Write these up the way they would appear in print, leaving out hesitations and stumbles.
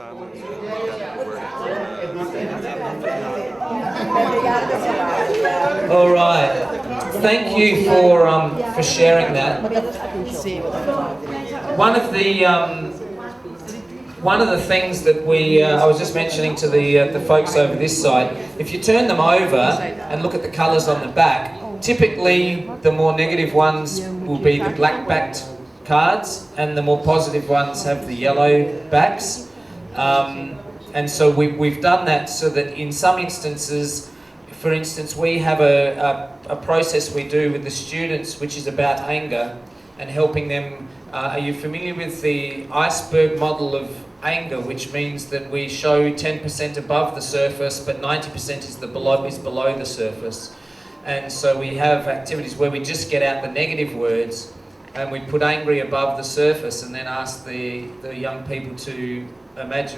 time when you got the word. All right. Thank you for sharing that. One of the things that I was just mentioning to the folks over this side, if you turn them over and look at the colours on the back, typically the more negative ones will be the black-backed cards, and the more positive ones have the yellow backs. And so we've done that so that in some instances, for instance, we have a process we do with the students which is about anger and helping them. Are you familiar with the iceberg model of anger, which means that we show 10% above the surface but 90% is below the surface? And so we have activities where we just get out the negative words and we put angry above the surface and then ask the young people to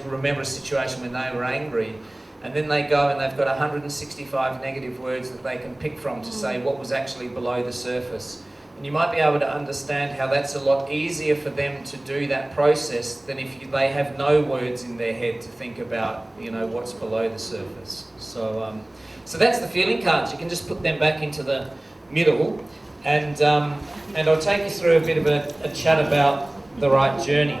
remember a situation when they were angry, and then they go and they've got 165 negative words that they can pick from to say what was actually below the surface. And you might be able to understand how that's a lot easier for them to do that process than if they have no words in their head to think about, what's below the surface. So that's the feeling cards. You can just put them back into the middle, and I'll take you through a bit of a chat about the right journey.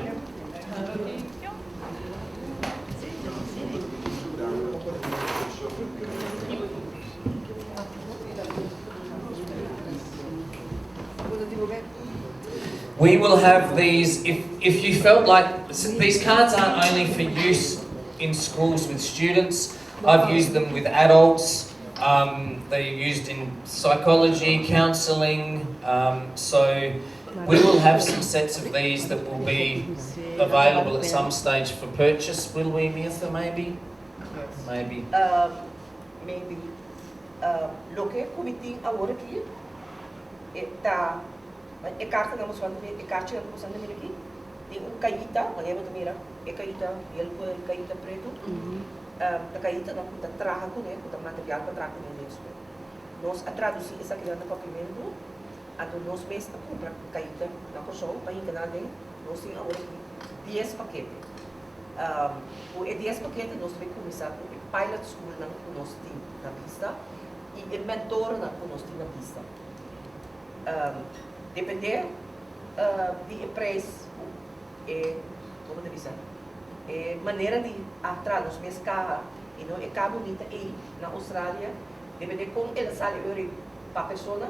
We will have these, if you felt like, these cards aren't only for use in schools with students. I've used them with adults. They're used in psychology, counselling. So we will have some sets of these that will be available at some stage for purchase. Will we, Mirtha, maybe? Maybe. Maybe. Lo que committee agora aqui está a carta que nós vamos ver, a carta que nós vamos ver aqui tem caíta, lembra do mira? Caíta, ele foi caíta preto. A caíta não está trago, né? Está material para trago mesmo. Nós a traduzir essa criança para primeiro, a do nós mesmo comprar caíta na pessoa para enganar bem. Nós temos agora 10 paquetes. O 10 paquetes nós vamos começar com o pilot school na nós temos na pista e o mentor na nós temos na pista. Depender de preço como te dizer, maneira de atrás os meus carros e não é cabo bonita e na Austrália depender como ele sai para a pessoa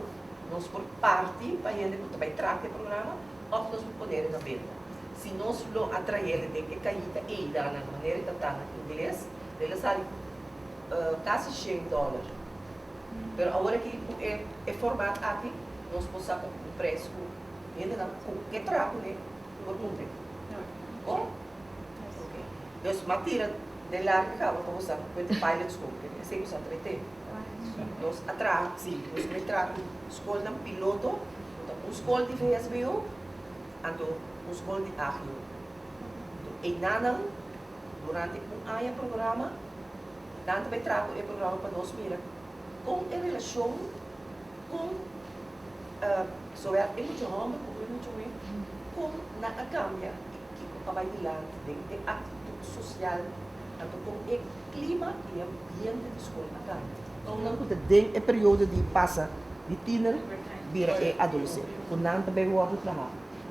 nós por parte para ele também trazer o programa ou nós poder na venda. Se nós lo atrair de que caída e da na maneira de tratar em inglês ele sai quase $100. Mas agora que é formato aqui nós possamos o preço ainda não que trago né por cumprir. Bom, ok. Nós matira de larga cabo como sabe com o pilot school que é sempre se tratar. Nós atrás sim nós trago escola de piloto, então escola de VSBO, então escola de ágil. E nada durante ano programa, tanto vai trago o programa para nós mira com a relação com sobre é muito homem, é muito ruim, com na câmera que vai de lá, tem atitude social, com o clima e ambiente de escola na câmera. Então não pode ter a período de passa de teenager vira adolescente, com não também o outro trabalho.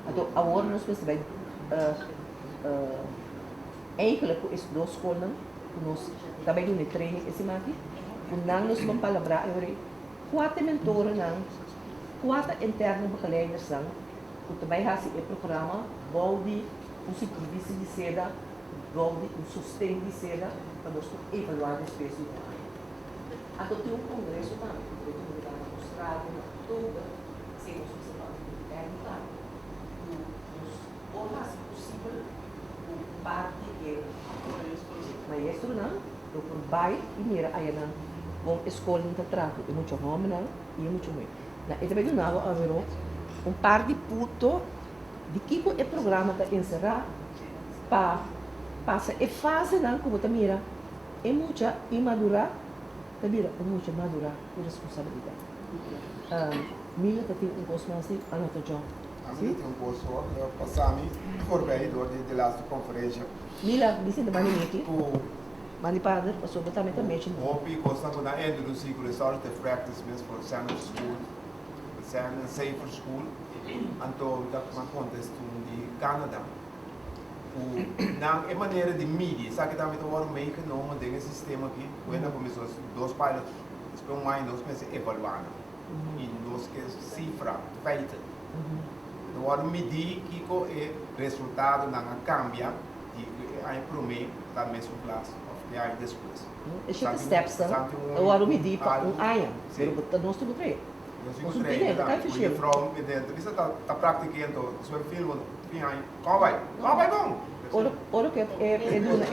Então agora nós precisamos eigenlijk is de school nós também no training esse aqui, com não nos vamos palabrar agora quatro mentores não 4 interne begeleiders dan, daarbij gaat het programma, bouw die positieve die seda, bouw die sustain die seda, maar dus ook evaluatie specifiek. En tot nu congresso dan, we gaan naar Australië, naar oktober, zeker zoals het dan in de tijd. Dus ongeacht het possible, een parte maar eerst doen dan, door voorbij, in hier aan je dan, om een school in te tragen, je moet je homen dan, je moet je mee. E também do nada haverá par de puto de que o programa está encerrado para passar e fase não como tá mira é muita imadura tá mira é muita madura e responsabilidade. Mila tá tem um gosto mais a nota job A mim tem curso, eu passei voorbij door de laatste conferentie. Mila, bisa naman ni Mickey. O Mani padre, passou também também. hopi costa com a end do ciclo restorative practice mesmo for summer school, summer safer school, anto dat uma contexto de Canadá. O na é maneira de mídia, sabe que também tô agora meio que não tem esse sistema aqui, quando começou dois pilotos, depois mais nós começamos a evaluar e nós que cifra feita. Agora medir que é resultado na cambia de aí para o meio da mesma classe. Aí depois. Estes steps, eu aro medir para aia. Eu não estou três. Não estou três. E from dentro, isso tá praticando, seu filme, aí, como vai bom. Ora que é duna,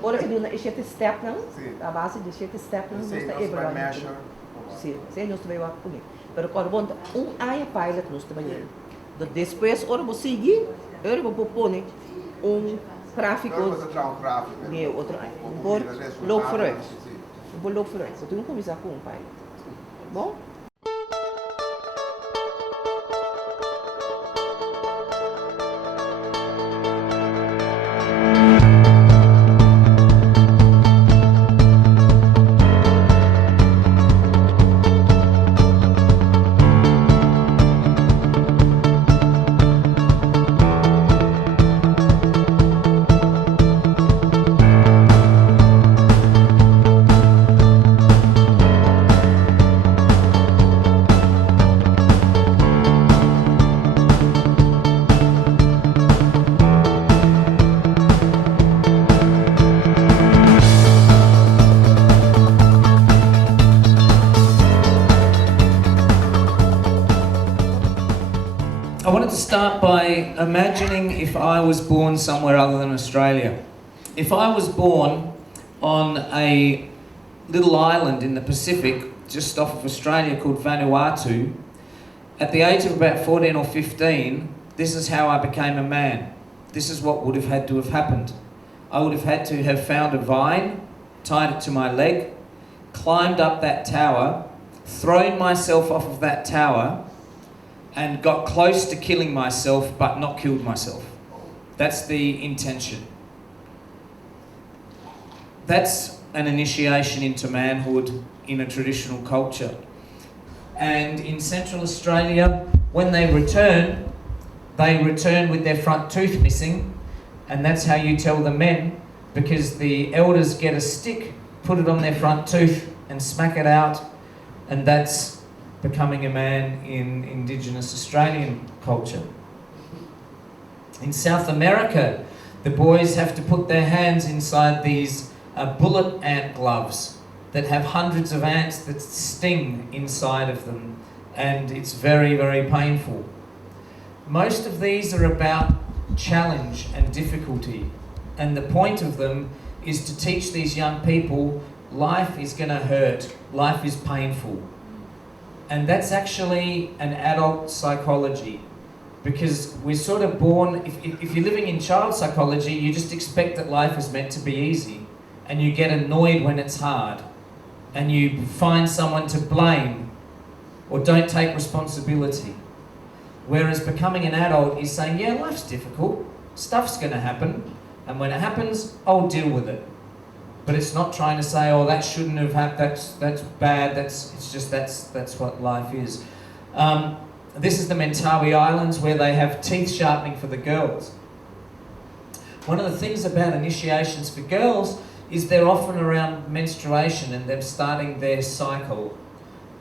ora que duna, este step não? A base de este step não está evaluando. Sim, sim, nós também vamos comigo. Pero quando bom, aia pilot nós também. Depois, ora vou seguir, ora vou propor gráfico. Nee, outro por loop vooruit. Voor loop vooruit. Dat doen we começar com pai. Bom? I wanted to start by imagining if I was born somewhere other than Australia. If I was born on a little island in the Pacific, just off of Australia, called Vanuatu, at the age of about 14 or 15, this is how I became a man. This is what would have had to have happened. I would have had to have found a vine, tied it to my leg, climbed up that tower, thrown myself off of that tower, and got close to killing myself, but not killed myself. That's the intention. That's an initiation into manhood in a traditional culture. And in Central Australia, when they return with their front tooth missing, and that's how you tell the men, because the elders get a stick, put it on their front tooth and smack it out, and that's becoming a man in Indigenous Australian culture. In South America, the boys have to put their hands inside these bullet ant gloves that have hundreds of ants that sting inside of them, and it's very, very painful. Most of these are about challenge and difficulty, and the point of them is to teach these young people life is going to hurt, life is painful. And that's actually an adult psychology, because we're sort of born, if you're living in child psychology, you just expect that life is meant to be easy, and you get annoyed when it's hard, and you find someone to blame, or don't take responsibility. Whereas becoming an adult is saying, yeah, life's difficult, stuff's going to happen, and when it happens, I'll deal with it. But it's not trying to say, oh, that shouldn't have happened, that's bad, that's what life is. This is the Mentawai Islands, where they have teeth sharpening for the girls. One of the things about initiations for girls is they're often around menstruation and they're starting their cycle.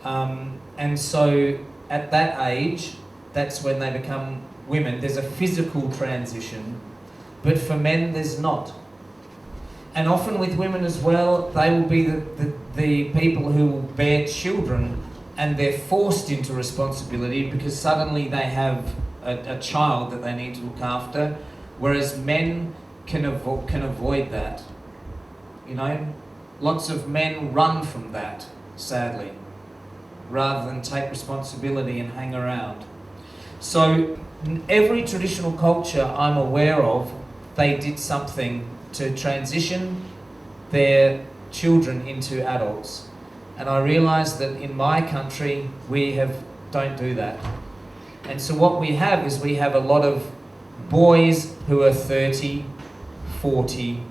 And so at that age, that's when they become women. There's a physical transition, but for men there's not. And often with women as well, they will be the people who will bear children, and they're forced into responsibility because suddenly they have a child that they need to look after, whereas men can avoid that. You know, lots of men run from that, sadly, rather than take responsibility and hang around. So every traditional culture I'm aware of, they did something to transition their children into adults. And I realised that in my country, we don't do that. And so what we have is we have a lot of boys who are 30, 40.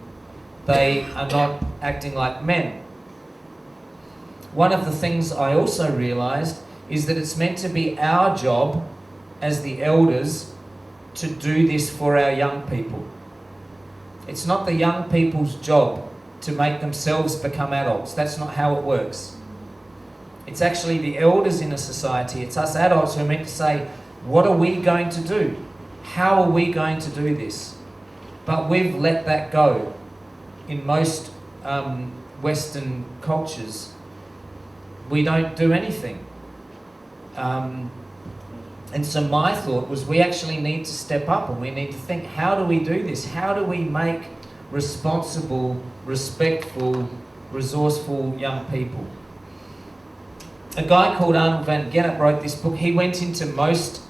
They are not acting like men. One of the things I also realised is that it's meant to be our job as the elders to do this for our young people. It's not the young people's job to make themselves become adults. That's not how it works. It's actually the elders in a society, it's us adults who are meant to say, what are we going to do? How are we going to do this? But we've let that go. In most Western cultures, we don't do anything. And so my thought was we actually need to step up and we need to think, how do we do this? How do we make responsible, respectful, resourceful young people? A guy called Arnold van Gennep wrote this book. He went into most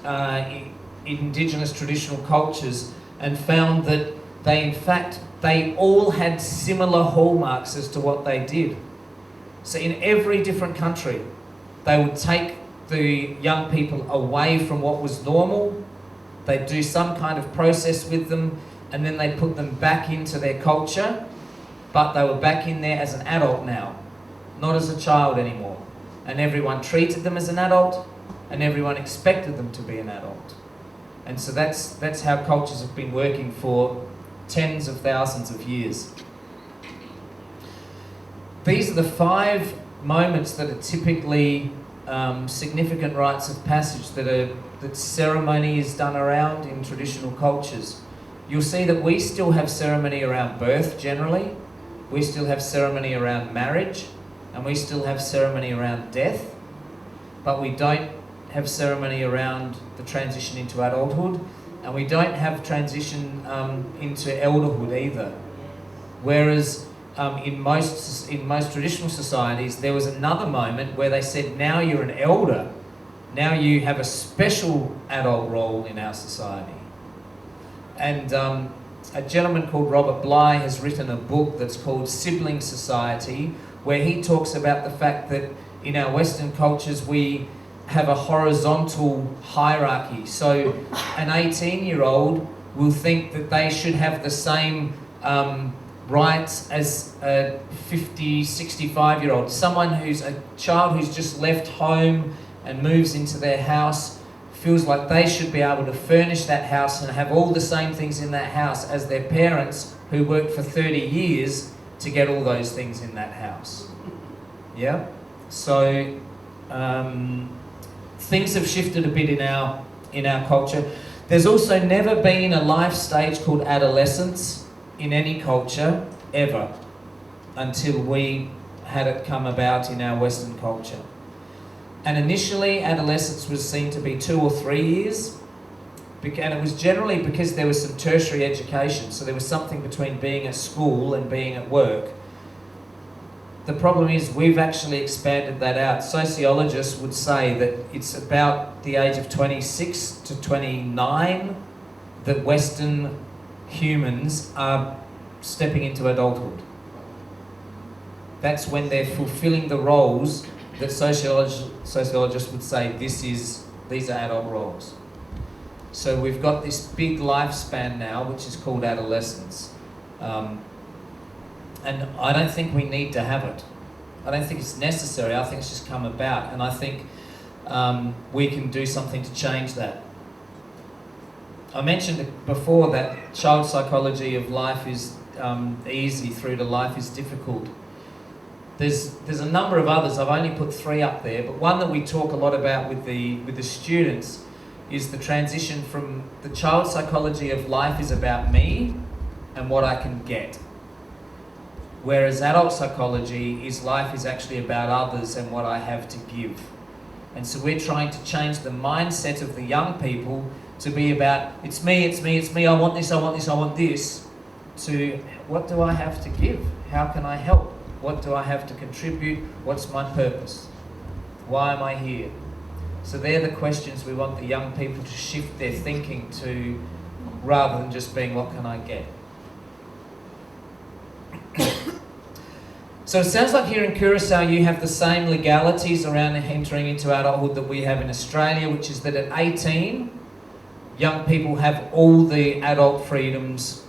indigenous traditional cultures and found that they all had similar hallmarks as to what they did. So in every different country, they would take the young people away from what was normal, they'd do some kind of process with them, and then they'd put them back into their culture, but they were back in there as an adult now, not as a child anymore. And everyone treated them as an adult, and everyone expected them to be an adult. And so that's how cultures have been working for tens of thousands of years. These are the 5 moments that are typically significant rites of passage that ceremony is done around in traditional cultures. You'll see that we still have ceremony around birth generally, we still have ceremony around marriage, and we still have ceremony around death, but we don't have ceremony around the transition into adulthood, and we don't have transition into elderhood either. Whereas in most traditional societies, there was another moment where they said, now you're an elder, now you have a special adult role in our society. And a gentleman called Robert Bly has written a book that's called Sibling Society, where he talks about the fact that in our Western cultures we have a horizontal hierarchy. So an 18-year-old will think that they should have the same rights as a 50, 65-year-old. Someone who's a child who's just left home and moves into their house feels like they should be able to furnish that house and have all the same things in that house as their parents who worked for 30 years to get all those things in that house. Yeah? So things have shifted a bit in our culture. There's also never been a life stage called adolescence in any culture, ever, until we had it come about in our Western culture. And initially, adolescence was seen to be 2 or 3 years, and it was generally because there was some tertiary education, so there was something between being at school and being at work. The problem is we've actually expanded that out. Sociologists would say that it's about the age of 26 to 29 that Western humans are stepping into adulthood. That's when they're fulfilling the roles that sociologists would say these are adult roles. So we've got this big lifespan now, which is called adolescence. And I don't think we need to have it. I don't think it's necessary. I think it's just come about. And I think we can do something to change that. I mentioned before that child psychology of life is easy through to life is difficult. There's a number of others. I've only put 3 up there, but one that we talk a lot about with the students is the transition from the child psychology of life is about me and what I can get. Whereas adult psychology is life is actually about others and what I have to give. And so we're trying to change the mindset of the young people to be about, it's me, it's me, it's me, I want this, I want this, I want this, to what do I have to give? How can I help? What do I have to contribute? What's my purpose? Why am I here? So they're the questions we want the young people to shift their thinking to, rather than just being, what can I get? So it sounds like here in Curacao you have the same legalities around entering into adulthood that we have in Australia, which is that at 18, young people have all the adult freedoms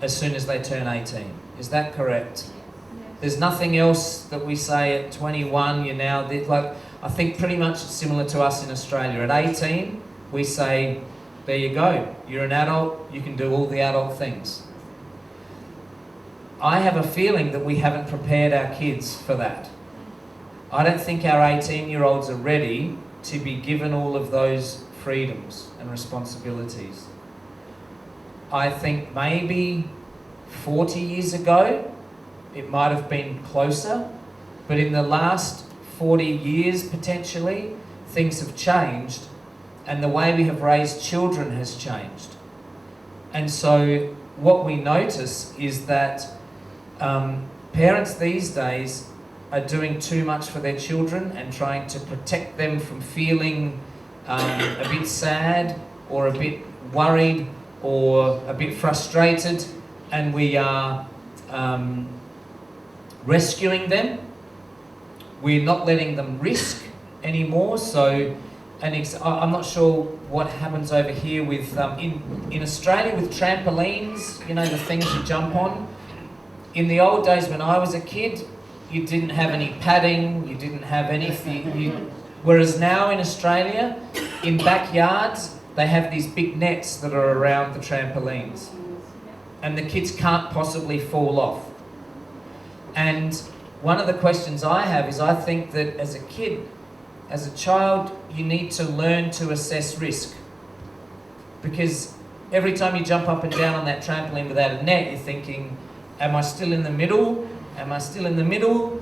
as soon as they turn 18. Is that correct? There's nothing else that we say at 21, you're now, like, I think pretty much it's similar to us in Australia. At 18, we say, there you go, you're an adult, you can do all the adult things. I have a feeling that we haven't prepared our kids for that. I don't think our 18-year-olds are ready to be given all of those freedoms and responsibilities. I think maybe 40 years ago, it might have been closer, but in the last 40 years, potentially, things have changed, and the way we have raised children has changed. And so what we notice is that parents these days are doing too much for their children and trying to protect them from feeling a bit sad or a bit worried or a bit frustrated, and we are rescuing them. We're not letting them risk anymore. So, I'm not sure what happens over here with in Australia with trampolines. You know, the things you jump on. In the old days when I was a kid, you didn't have any padding, you didn't have anything. Whereas now in Australia, in backyards, they have these big nets that are around the trampolines. And the kids can't possibly fall off. And one of the questions I have is, I think that as a kid, as a child, you need to learn to assess risk. Because every time you jump up and down on that trampoline without a net, you're thinking, am I still in the middle? Am I still in the middle?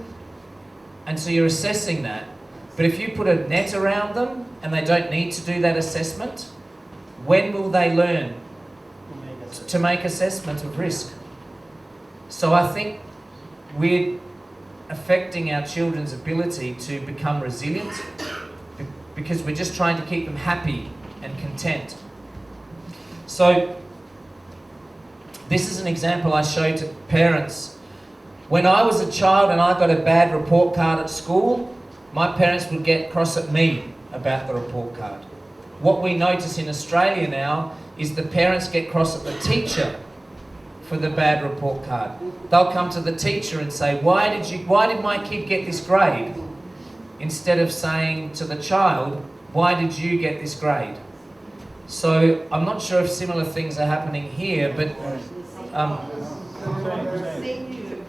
And so you're assessing that. But if you put a net around them and they don't need to do that assessment, when will they learn to make assessment of risk? So I think we're affecting our children's ability to become resilient because we're just trying to keep them happy and content. So this is an example I show to parents. When I was a child and I got a bad report card at school, my parents would get cross at me about the report card. What we notice in Australia now is the parents get cross at the teacher for the bad report card. They'll come to the teacher and say, why did my kid get this grade? Instead of saying to the child, why did you get this grade? So I'm not sure if similar things are happening here, but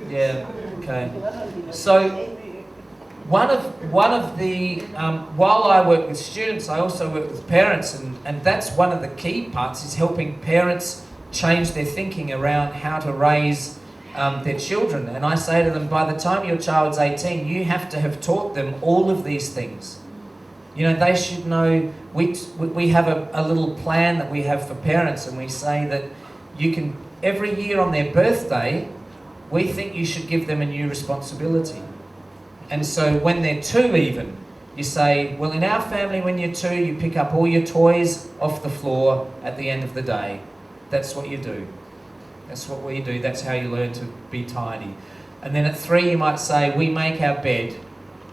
yeah, okay. So one of the while I work with students, I also work with parents, and that's one of the key parts, is helping parents change their thinking around how to raise their children. And I say to them, by the time your child's 18, you have to have taught them all of these things. You know, they should know. We have a little plan that we have for parents, and we say that you can, every year on their birthday, we think you should give them a new responsibility. And so when they're 2 even, you say, well, in our family when you're 2, you pick up all your toys off the floor at the end of the day. That's what you do. That's what we do. That's how you learn to be tidy. And then at 3 you might say, we make our bed.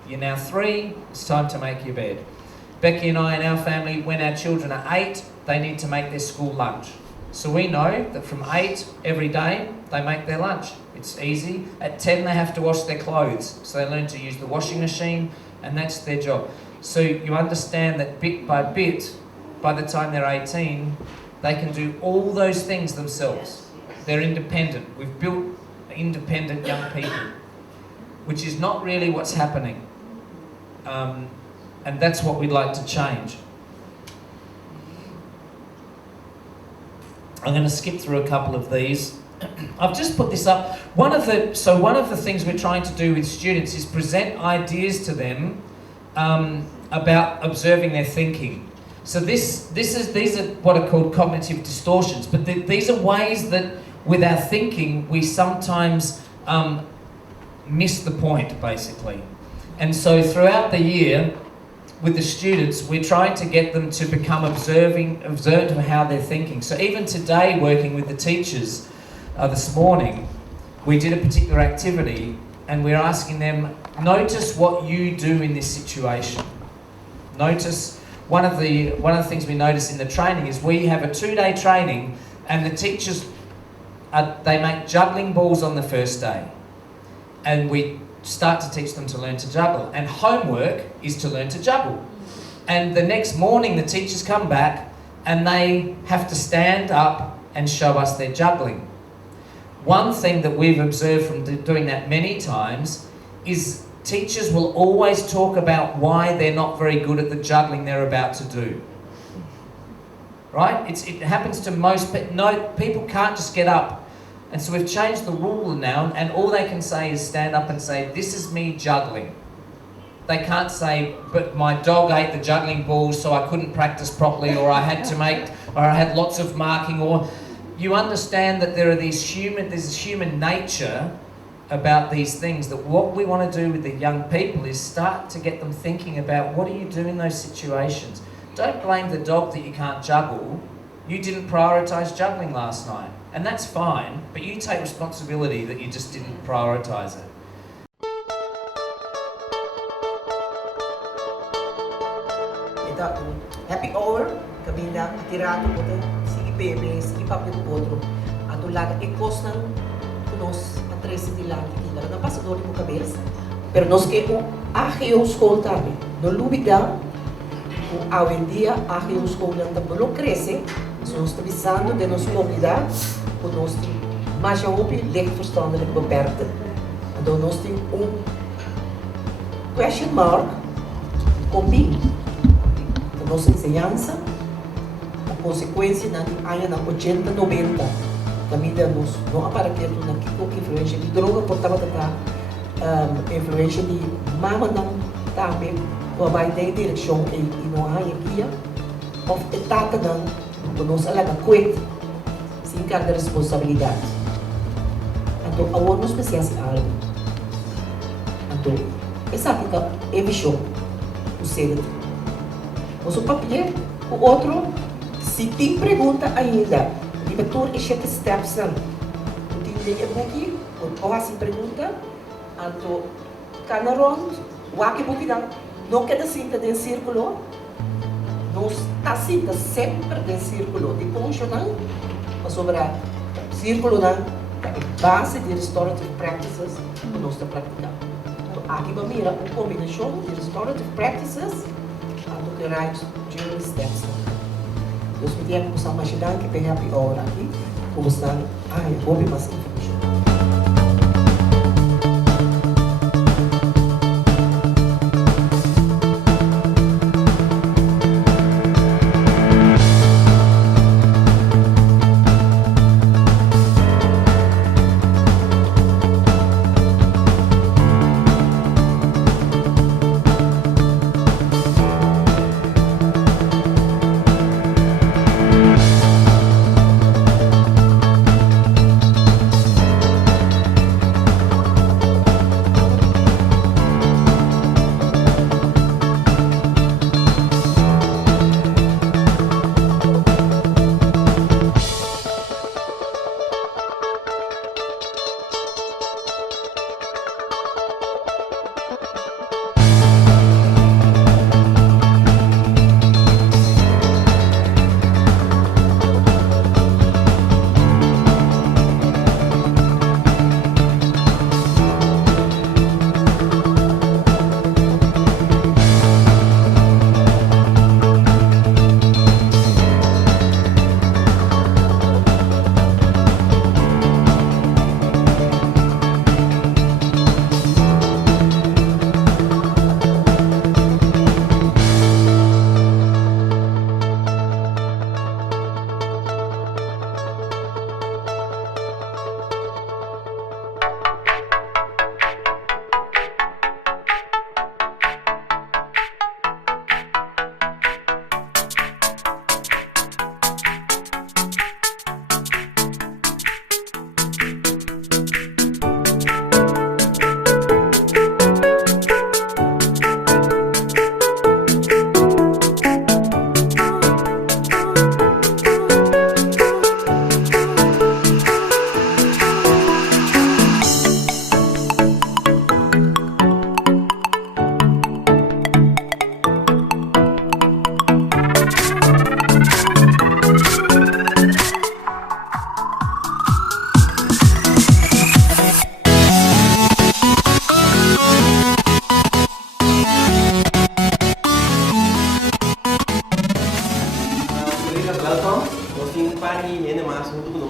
You're now 3, it's time to make your bed. Becky and I in our family, when our children are 8, they need to make their school lunch. So we know that from 8 every day, they make their lunch. It's easy. At 10 they have to wash their clothes. So they learn to use the washing machine, and that's their job. So you understand that bit by bit, by the time they're 18, they can do all those things themselves. They're independent. We've built independent young people, which is not really what's happening. And that's what we'd like to change. I'm going to skip through a couple of these. I've just put this up. One of the things we're trying to do with students is present ideas to them about observing their thinking. So these are what are called cognitive distortions, but these are ways that with our thinking we sometimes miss the point, basically. And so throughout the year with the students, we're trying to get them to become observant of how they're thinking. So even today, working with the teachers this morning, we did a particular activity and we're asking them, notice what you do in this situation. Notice, one of the things we notice in the training is we have a 2-day training, and the teachers, they make juggling balls on the first day. And we start to teach them to learn to juggle. And homework is to learn to juggle. And the next morning the teachers come back and they have to stand up and show us their juggling. One thing that we've observed from doing that many times is teachers will always talk about why they're not very good at the juggling they're about to do. Right? It happens to most people. No, people can't just get up. And so we've changed the rule now, and all they can say is stand up and say, this is me juggling. They can't say, but my dog ate the juggling balls so I couldn't practice properly, or I had lots of marking, or you understand that there's this human nature about these things, that what we want to do with the young people is start to get them thinking about what do you do in those situations. Don't blame the dog that you can't juggle. You didn't prioritise juggling last night. And that's fine, but you take responsibility that you just didn't prioritise it. Ito, happy hour, kami na tirado ko ito, sige bebe, sige papi ko otro. Ato laga, ekos ng kunos, a 13 de lang, kikila, na pasadori mo cabeça. Pero nos que o aje o school tabi, no lubida, o hoje em dia, aje o school não não cresce, nós estamos visando de nos convidar, o nós mas já houve lichtverstandelijk beperkt. Então nós temos question mark, combi, de nossa ensinança, a consequência na área na 80, 90, camida nos não aparece na que influência de droga portava influência de mama não também, vai ter direção e não há aqui, of etapa não, nós alaga quit, se encarga da responsabilidade. Então, a outra especial algo. Então, essa aqui é bicho, o segredo. O papel, o outro, se tem pergunta ainda, o diretor é 7 steps, o tem é aqui, ou assim pergunta, então, cada round, o aqui não queda cinta de círculo, não está cinta sempre de círculo, de poncho não, mas sobre círculo não, base de restorative practices que nós estamos praticando. Então, aqui vamos ver uma combinação de restorative practices e de Rite during steps. Nós podemos usar mais ajudar que tem happy hour aqui, como estão, vou ver mais informação.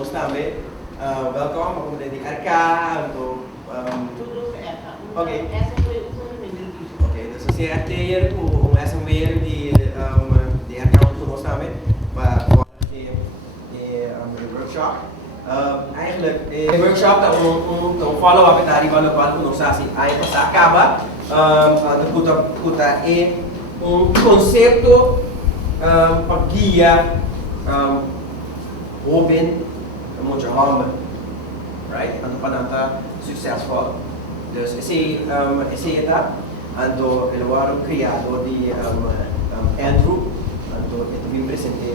conosco também. Welkom, como de RK, Oké. Oké, dus als je echt hier om eens meer die account te samen, maar voor de workshop. Eigenlijk de workshop dat we follow-up met die van organisatie eigenlijk pas acaba, de puta concepto para guia open muito home, right? Ano pa nanta successful. Dus esse eta ando ele var criado de Andrew ando ele vim presente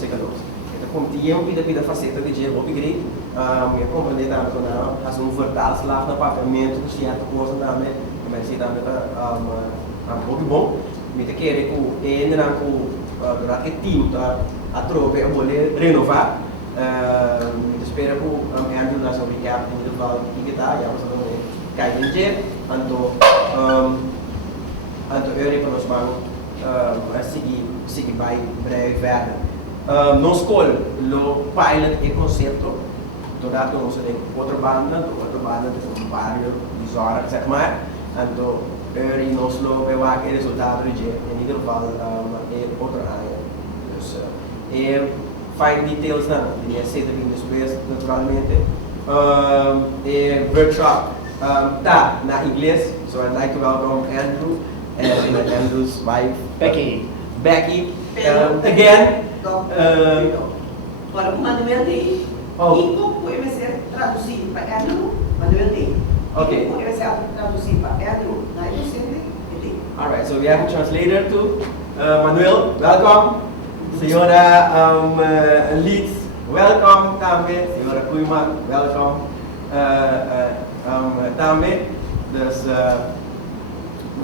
secados. Então como tinha pida faceta de dia upgrade, me compreender tanto na as vertaalslag na papiamento, se é coisa também, mas se também muito bom. Me te querer que ainda não durante o tempo a troca é poder renovar. Espero que Andrew nas obrigado por levar que está já você não cai em dia anto eu para nós vamos seguir vai breve verder no escola lo pilot e conceito doordat nós tem outra banda de vários de horas zeg maar anto eu nós lo bewaken resultaten de in ieder geval outra área dus fine details na, die zitten in de space naturalmente. Workshop tá na inglês, so I'd like to welcome Andrew and Andrew's wife Becky. Again. Agora o Manuel tem. E como vai ser traduzido para Andrew? Manuel tem. Okay. Como vai ser traduzido para Andrew? Na sempre tem. All right, so we have a translator too. Manuel, welcome. Senhora Leeds, welcome também. Senhora Kuima, welcome também. Dus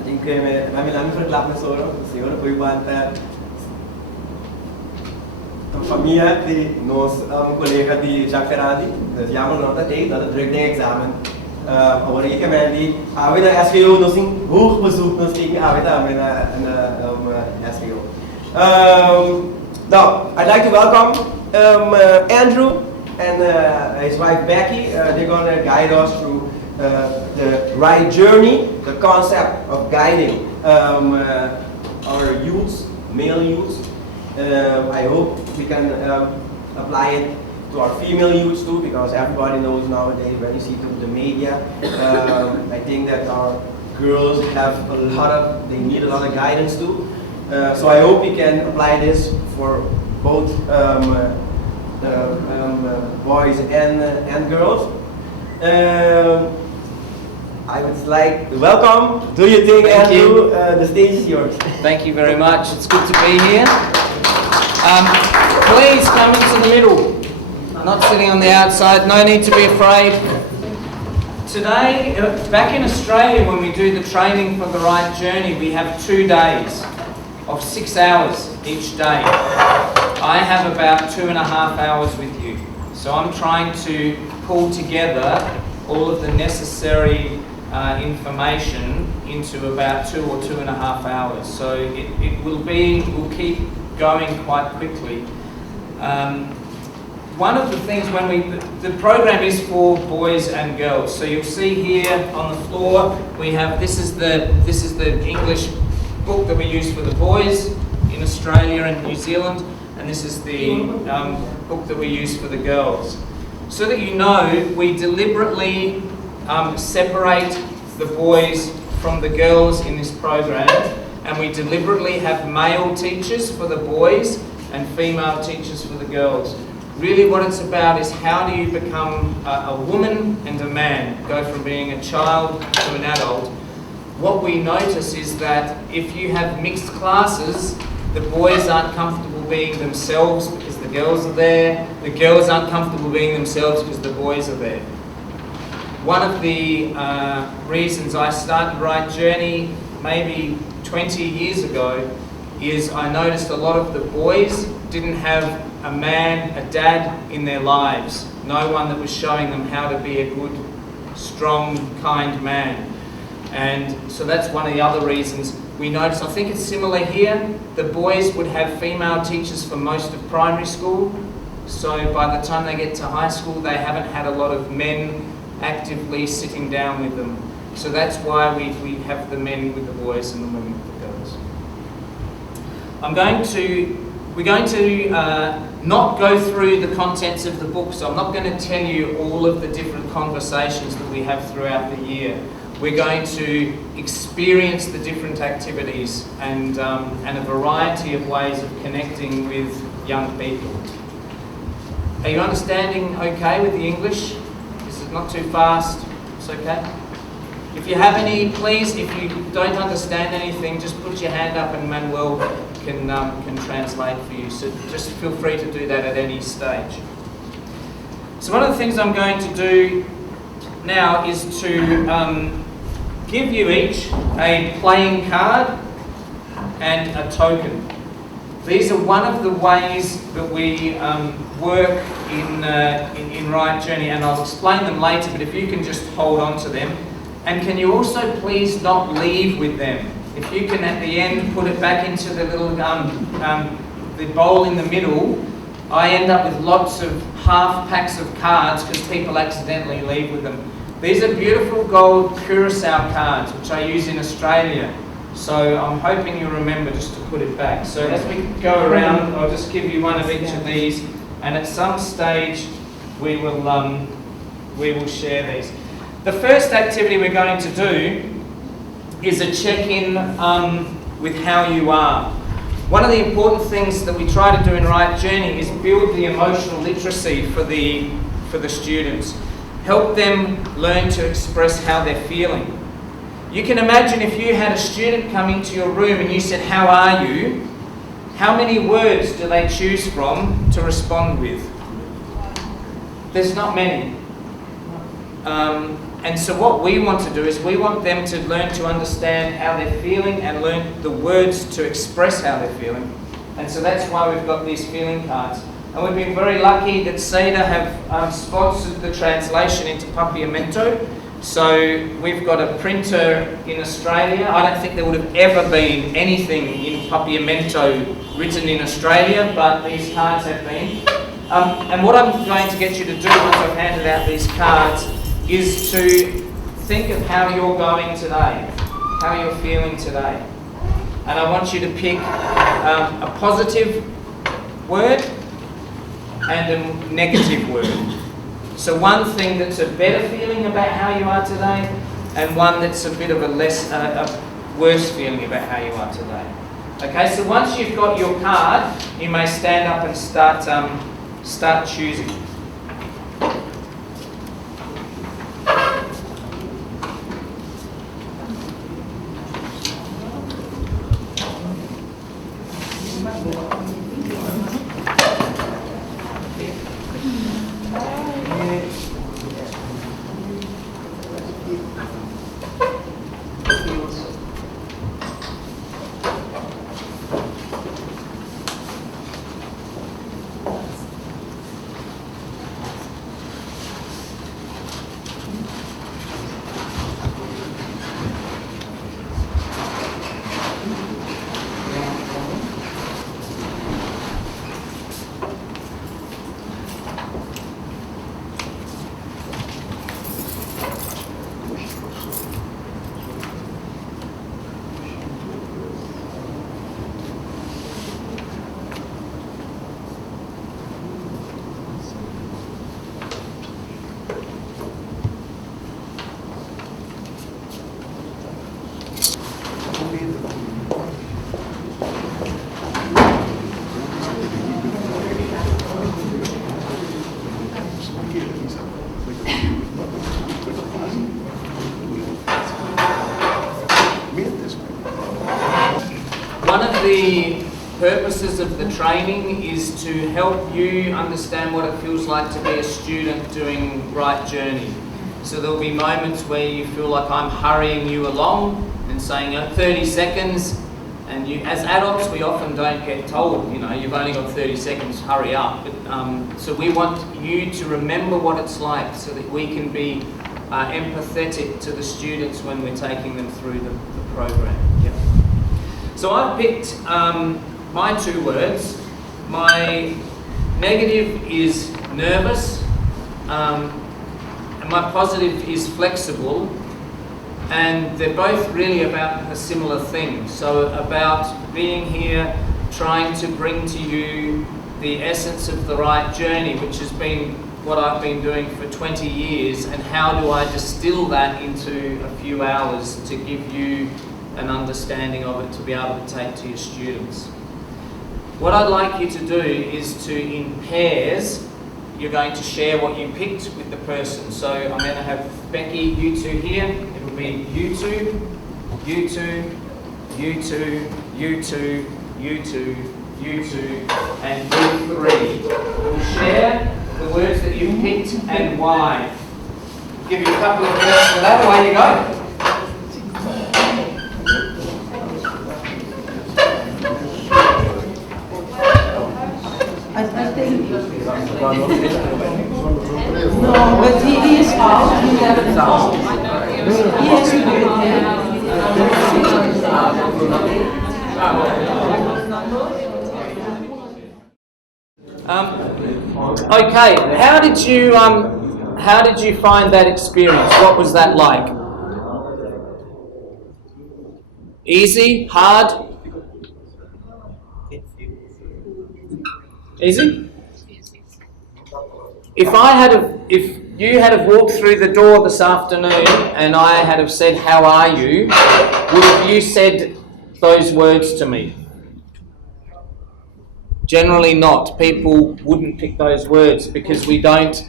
ik ga me lang verklappen zo. Senhora Kuima, een familie die nos collega die Jacques Ferrandi. Dus jammer nog dat het druk de examen. Maar ik heb mij die, we naar SVO nog een hoog bezoek nog steken. We naar SVO. Now, I'd like to welcome Andrew and his wife Becky. They're going to guide us through the Rite journey, the concept of guiding our youths, male youths. I hope we can apply it to our female youths too, because everybody knows nowadays when you see the media, I think that our girls have they need a lot of guidance too. So I hope we can apply this for both boys and girls. I would like to welcome. Do you think, Thank Andrew? you. The stage is yours. Thank you very much. It's good to be here. Please come into the middle. Not sitting on the outside. No need to be afraid. Today, back in Australia, when we do the training for the Rite journey, we have 2 days of 6 hours each day. I have about 2.5 hours with you. So I'm trying to pull together all of the necessary information into about 2 or 2.5 hours. So we'll keep going quite quickly. One of the things the program is for boys and girls. So you'll see here on the floor we have this is the English book that we use for the boys in Australia and New Zealand, and this is the book that we use for the girls. So that you know, we deliberately separate the boys from the girls in this program, and we deliberately have male teachers for the boys and female teachers for the girls. Really what it's about is how do you become a woman and a man, go from being a child to an adult. What we notice is that if you have mixed classes, the boys aren't comfortable being themselves because the girls are there, the girls aren't comfortable being themselves because the boys are there. One of the reasons I started Rite Journey maybe 20 years ago is I noticed a lot of the boys didn't have a man, a dad in their lives. No one that was showing them how to be a good, strong, kind man. And so that's one of the other reasons we noticed. I think it's similar here. The boys would have female teachers for most of primary school. So by the time they get to high school, they haven't had a lot of men actively sitting down with them. So that's why we have the men with the boys and the women with the girls. We're going to not go through the contents of the book, so I'm not going to tell you all of the different conversations that we have throughout the year. We're going to experience the different activities and a variety of ways of connecting with young people. Are you understanding okay with the English? Is it not too fast? It's okay? If you have any, please, if you don't understand anything, just put your hand up and Manuel can translate for you. So just feel free to do that at any stage. So one of the things I'm going to do now is to give you each a playing card and a token. These are one of the ways that we work in Rite Journey, and I'll explain them later, but if you can just hold on to them. And can you also please not leave with them? If you can at the end put it back into the little the bowl in the middle, I end up with lots of half packs of cards because people accidentally leave with them. These are beautiful gold Curacao cards, which I use in Australia. So I'm hoping you remember just to put it back. So as we go around, I'll just give you one of each of these, and at some stage we will share these. The first activity we're going to do is a check-in with how you are. One of the important things that we try to do in Rite Journey is build the emotional literacy for the students. Help them learn to express how they're feeling. You can imagine if you had a student come into your room and you said, "How are you?" How many words do they choose from to respond with? There's not many. And so what we want to do is we want them to learn to understand how they're feeling and learn the words to express how they're feeling. And so that's why we've got these feeling cards. And we've been very lucky that CEDA have sponsored the translation into Papiamento. So we've got a printer in Australia. I don't think there would have ever been anything in Papiamento written in Australia, but these cards have been. And what I'm going to get you to do once I've handed out these cards is to think of how you're going today, how you're feeling today. And I want you to pick a positive word and a negative word. So one thing that's a better feeling about how you are today, and one that's a bit of a worse feeling about how you are today. Okay, so once you've got your card, you may stand up and start choosing. One of the purposes of the training is to help you understand what it feels like to be a student doing Rite Journey. So there'll be moments where you feel like I'm hurrying you along and saying 30 seconds, and you, as adults, we often don't get told, you've only got 30 seconds, hurry up. But, so we want you to remember what it's like so that we can be empathetic to the students when we're taking them through the program. Yep. So I've picked my two words. My negative is nervous, and my positive is flexible, and they're both really about a similar thing. So about being here, trying to bring to you the essence of the Rite journey, which has been what I've been doing for 20 years, and how do I distill that into a few hours to give you an understanding of it to be able to take to your students. What I'd like you to do is to, in pairs, you're going to share what you picked with the person. So I'm going to have Becky, you two here. It will be you two, you two, you two, you two, you two, you two, and you three. We'll share the words that you've picked and why. Give you a couple of minutes for that. Away you go. I think. No, but he is out. He is out. He has to do Okay, how did you find that experience? What was that like? Easy? Hard? Easy? If you had have walked through the door this afternoon and I had have said, "How are you?" would have you said those words to me? Generally not. People wouldn't pick those words because we don't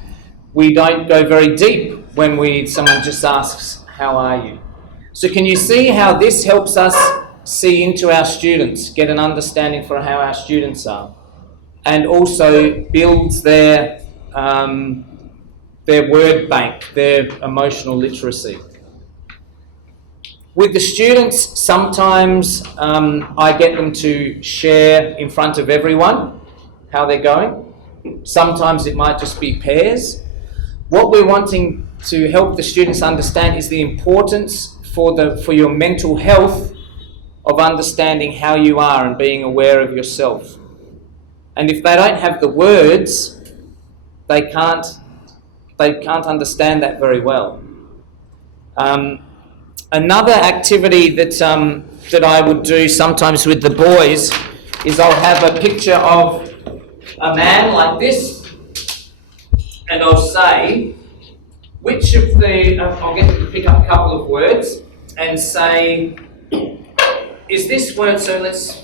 go very deep when someone just asks, "How are you?" So can you see how this helps us see into our students, get an understanding for how our students are, and also builds their word bank, their emotional literacy. With the students, sometimes I get them to share in front of everyone how they're going. Sometimes it might just be pairs. What we're wanting to help the students understand is the importance for your mental health of understanding how you are and being aware of yourself. And if they don't have the words, they can't understand that very well. Another activity that I would do sometimes with the boys is I'll have a picture of a man like this, and I'll say, which of the, I'll get them to pick up a couple of words and say, is this word, so let's,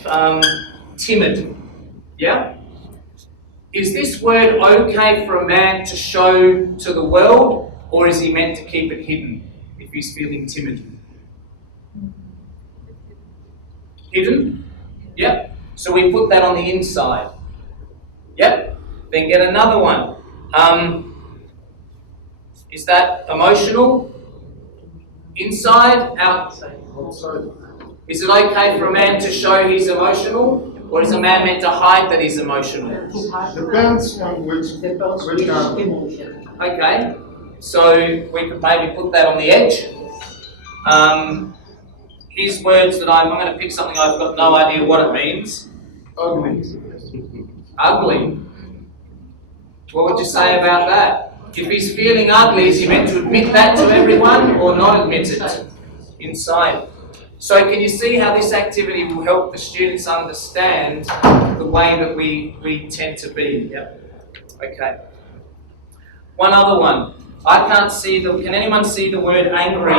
timid, yeah? Is this word okay for a man to show to the world, or is he meant to keep it hidden if he's feeling timid? Hidden? Yep. So we put that on the inside. Yep. Then get another one. Is that emotional? Inside? Outside? Is it okay for a man to show he's emotional? Or is a man meant to hide that he's emotional? Depends on which emotion. Okay, so we could maybe put that on the edge. Here's words that I'm going to pick something I've got no idea what it means. Ugly. Ugly. What would you say about that? If he's feeling ugly, is he meant to admit that to everyone or not admit it inside? So can you see how this activity will help the students understand the way that we tend to be? Yep. Okay. One other one. I can't see can anyone see the word angry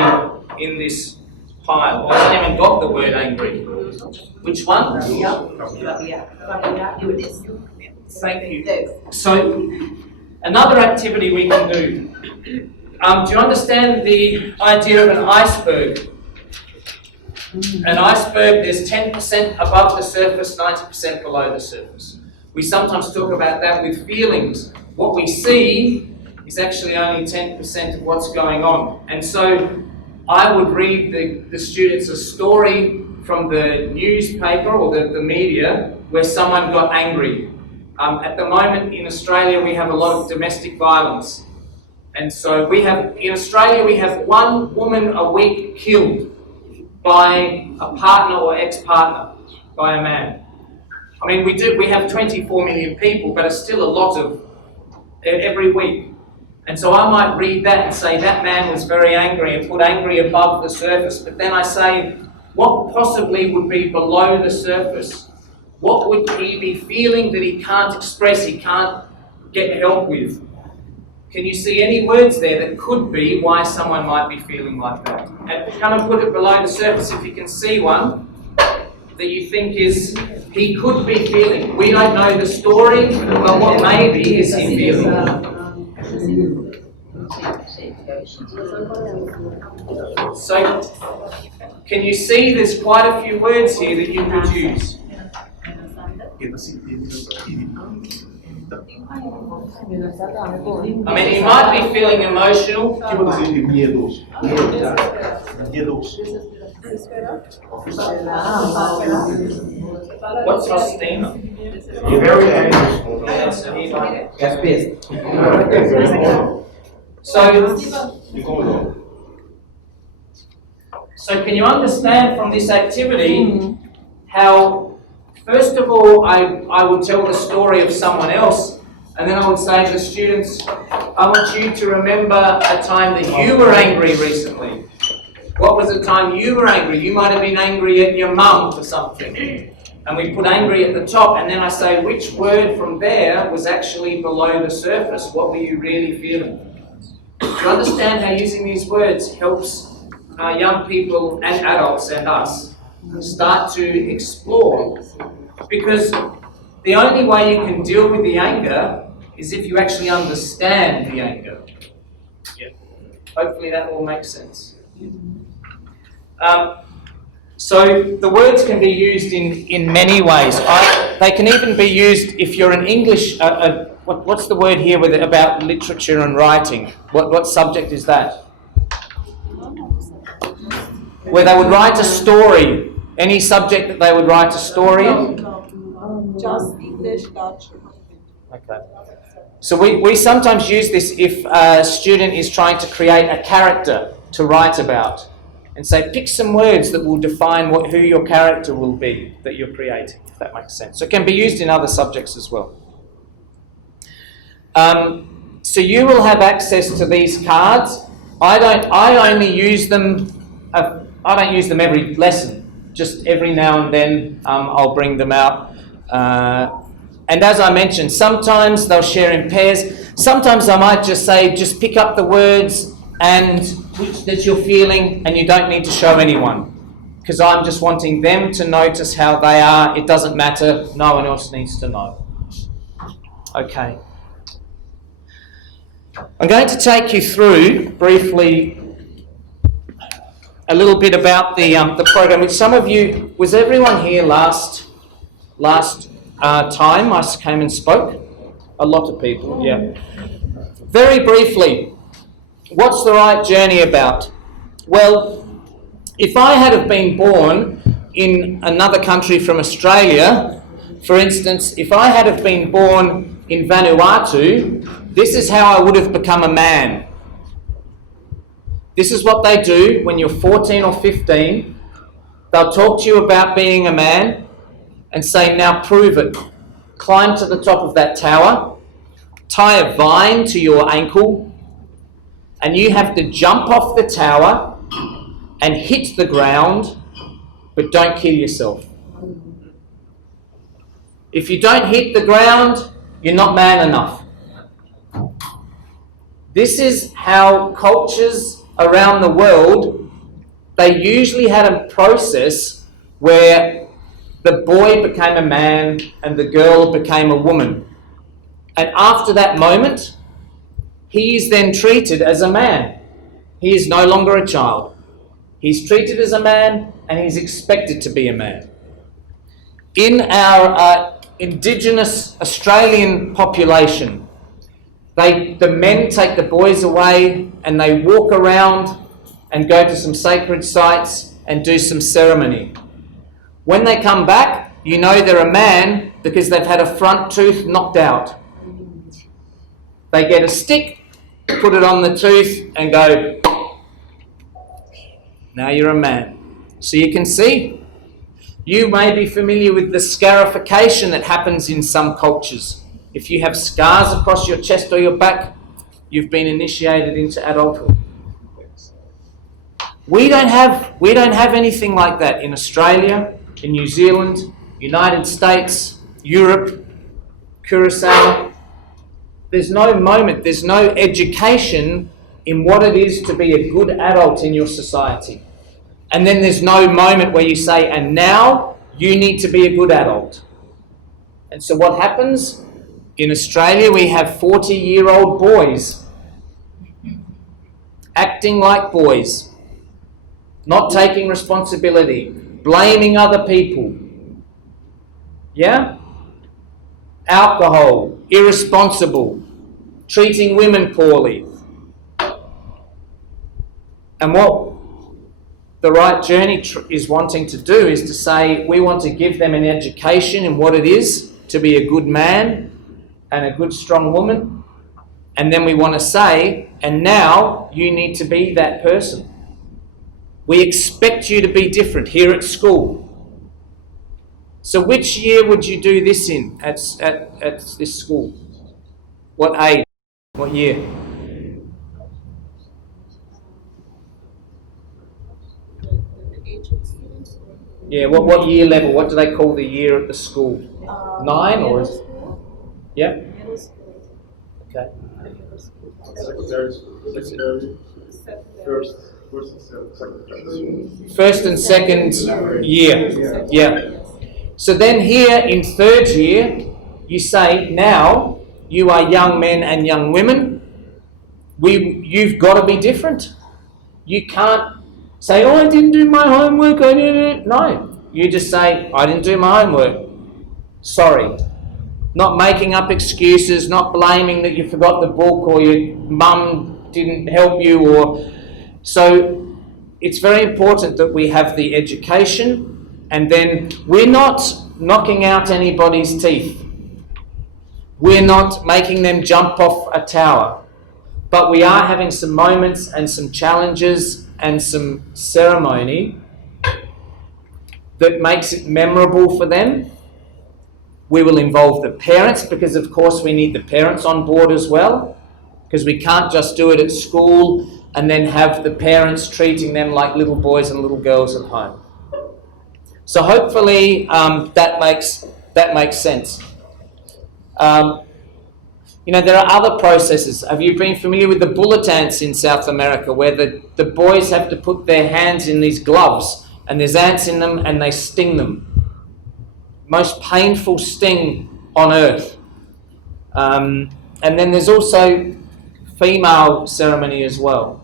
in this pile? I haven't even got the word angry. Which one? Thank you. So another activity we can do. Do you understand the idea of an iceberg? An iceberg, there's 10% above the surface, 90% below the surface. We sometimes talk about that with feelings. What we see is actually only 10% of what's going on. And so I would read the students a story from the newspaper or the media where someone got angry. At the moment in Australia we have a lot of domestic violence. And so in Australia we have one woman a week killed by a partner or ex-partner, by a man. I mean, we have 24 million people, but it's still a lot of every week. And so I might read that and say that man was very angry and put angry above the surface. But then I say, what possibly would be below the surface? What would he be feeling that he can't express, he can't get help with? Can you see any words there that could be why someone might be feeling like that? And come and put it below the surface if you can see one that you think is he could be feeling. We don't know the story, but what maybe is he feeling? So, can you see there's quite a few words here that you could use? I mean, he might be feeling emotional. What's Faustina? Very anxious. That's pissed. So can you understand from this activity how, first of all, I would tell the story of someone else, and then I would say to the students, I want you to remember a time that you were angry recently. What was the time you were angry? You might have been angry at your mum for something. And we put angry at the top, and then I say, which word from there was actually below the surface? What were you really feeling? Do you understand how using these words helps young people and adults and us start to explore? Because the only way you can deal with the anger is if you actually understand the anger. Yeah. Hopefully that all makes sense. So the words can be used in many ways. They can even be used if you're an English. What's the word here with it about literature and writing? What subject is that? Where they would write a story. Any subject that they would write a story in? Just English, Dutch. Okay. So we sometimes use this if a student is trying to create a character to write about. And say, pick some words that will define who your character will be that you're creating, if that makes sense. So it can be used in other subjects as well. So you will have access to these cards. I only use them. I don't use them every lesson. Just every now and then I'll bring them out. And as I mentioned, sometimes they'll share in pairs. Sometimes I might just say, just pick up the words and that you're feeling, and you don't need to show anyone, because I'm just wanting them to notice how they are. It doesn't matter. No one else needs to know. Okay. I'm going to take you through briefly a little bit about the program. Which some of you, was everyone here last time I came and spoke? A lot of people. Yeah. Very briefly. What's the Rite journey about? Well, if I had have been born in another country from Australia, for instance, if I had have been born in Vanuatu, this is how I would have become a man. This is what they do when you're 14 or 15. They'll talk to you about being a man and say, now prove it. Climb to the top of that tower, tie a vine to your ankle, and you have to jump off the tower and hit the ground, but don't kill yourself. If you don't hit the ground, you're not man enough. This is how cultures around the world, they usually had a process where the boy became a man and the girl became a woman. And after that moment, he is then treated as a man. He is no longer a child. He's treated as a man and he's expected to be a man. In our Indigenous Australian population, the men take the boys away and they walk around and go to some sacred sites and do some ceremony. When they come back, you know they're a man because they've had a front tooth knocked out. They get a stick, put it on the tooth and go, now you're a man. So you can see You may be familiar with the scarification that happens in some cultures. If you have scars across your chest or your back, you've been initiated into adulthood. We don't have anything like that in Australia, in New Zealand, United States, Europe, Curacao. There's no moment, there's no education in what it is to be a good adult in your society. And then there's no moment where you say, and now you need to be a good adult. And so what happens? In Australia, we have 40-year-old boys acting like boys, not taking responsibility, blaming other people. Yeah? Alcohol, irresponsible, treating women poorly. And what the Right Journey is wanting to do is to say we want to give them an education in what it is to be a good man and a good strong woman, and then we want to say, and now you need to be that person. We expect you to be different here at school. So which year would you do this in at this school? What age? What year? Yeah, what year level? What do they call the year at the school? 9 or is it? Yeah? Okay. Secondary, First and second year. Yeah. So then here in third year, you say, now you are young men and young women. You've got to be different. You can't say, oh, I didn't do my homework, I didn't. No. You just say, I didn't do my homework. Sorry. Not making up excuses, not blaming that you forgot the book or your mum didn't help you. So it's very important that we have the education, and then we're not knocking out anybody's teeth. We're not making them jump off a tower. But we are having some moments and some challenges and some ceremony that makes it memorable for them. We will involve the parents because, of course, we need the parents on board as well, because we can't just do it at school and then have the parents treating them like little boys and little girls at home. So hopefully that makes sense. There are other processes. Have you been familiar with the bullet ants in South America, where the boys have to put their hands in these gloves and there's ants in them and they sting them? Most painful sting on earth. And then there's also female ceremony as well.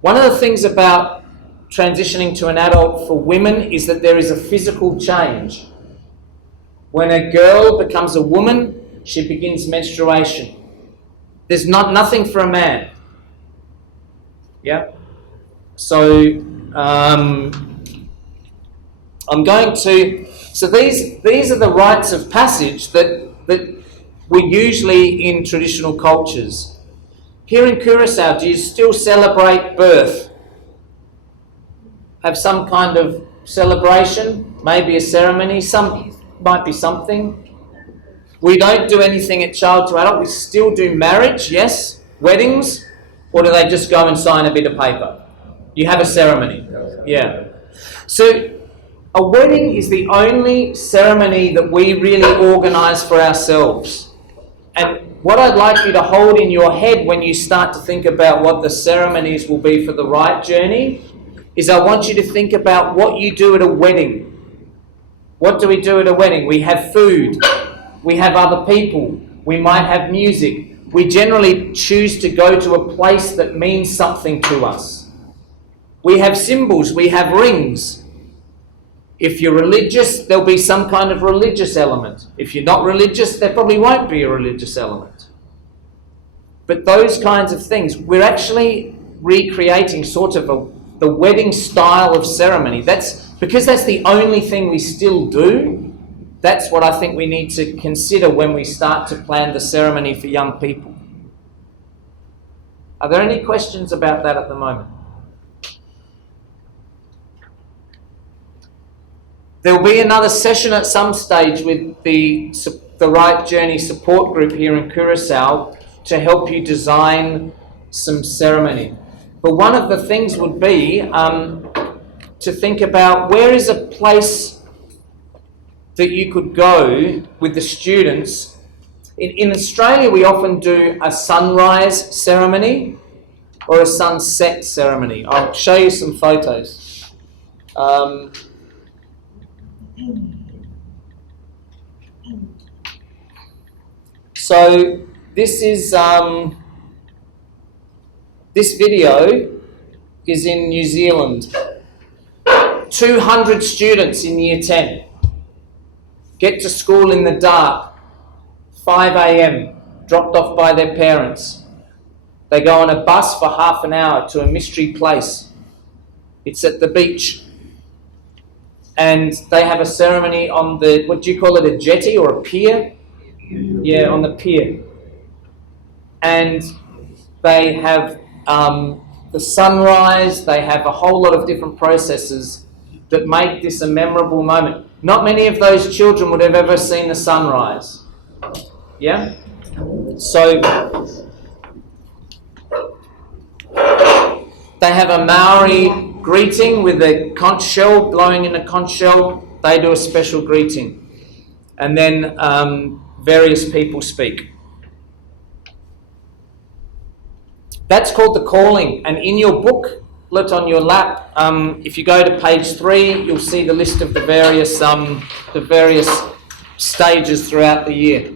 One of the things about transitioning to an adult for women is that there is a physical change. When a girl becomes a woman, she begins menstruation. There's nothing for a man. Yeah? So I'm going to... So these are the rites of passage that we usually in traditional cultures. Here in Curacao, do you still celebrate birth? Have some kind of celebration? Maybe a ceremony? Might be something. We don't do anything at child to adult. We still do marriage, yes? Weddings? Or do they just go and sign a bit of paper? You have a ceremony. Yeah. So a wedding is the only ceremony that we really organise for ourselves. And what I'd like you to hold in your head when you start to think about what the ceremonies will be for the Right Journey is I want you to think about what you do at a wedding. What do we do at a wedding? We have food. We have other people. We might have music. We generally choose to go to a place that means something to us. We have symbols. We have rings. If you're religious, there'll be some kind of religious element. If you're not religious, there probably won't be a religious element. But those kinds of things, we're actually recreating sort of the wedding style of ceremony. Because that's the only thing we still do. That's what I think we need to consider when we start to plan the ceremony for young people. Are there any questions about that at the moment? There'll be another session at some stage with the Rite Journey support group here in Curacao to help you design some ceremony. But one of the things would be to think about where is a place that you could go with the students. In Australia, we often do a sunrise ceremony or a sunset ceremony. I'll show you some photos. So this is this video is in New Zealand. 200 students in year 10 get to school in the dark, 5 a.m, dropped off by their parents. They go on a bus for half an hour to a mystery place. It's at the beach. And they have a ceremony on the, what do you call it, a jetty or a pier? Yeah, on the pier. And they have the sunrise, they have a whole lot of different processes that make this a memorable moment. Not many of those children would have ever seen the sunrise. Yeah? So they have a Maori greeting with a conch shell, blowing in a conch shell. They do a special greeting. And then various people speak. That's called the calling. And in your booklet on your lap, if you go to page 3, you'll see the list of the various stages throughout the year.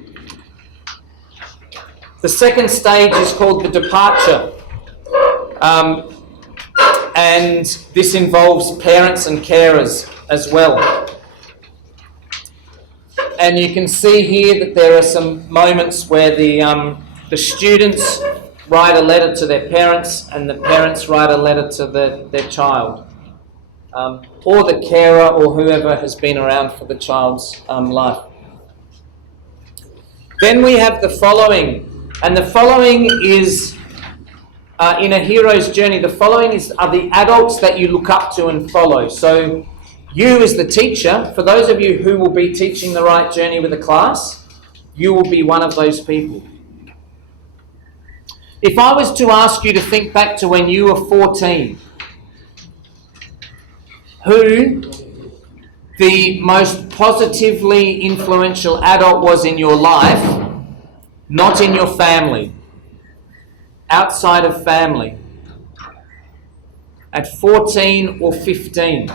The second stage is called the departure. And this involves parents and carers as well. And you can see here that there are some moments where the students write a letter to their parents and the parents write a letter to their child. Or the carer or whoever has been around for the child's life. Then we have the following. And the following is, in a hero's journey, the following are the adults that you look up to and follow. So you as the teacher, for those of you who will be teaching the Rite Journey with a class, you will be one of those people. If I was to ask you to think back to when you were 14, who the most positively influential adult was in your life, not in your family, outside of family, at 14 or 15,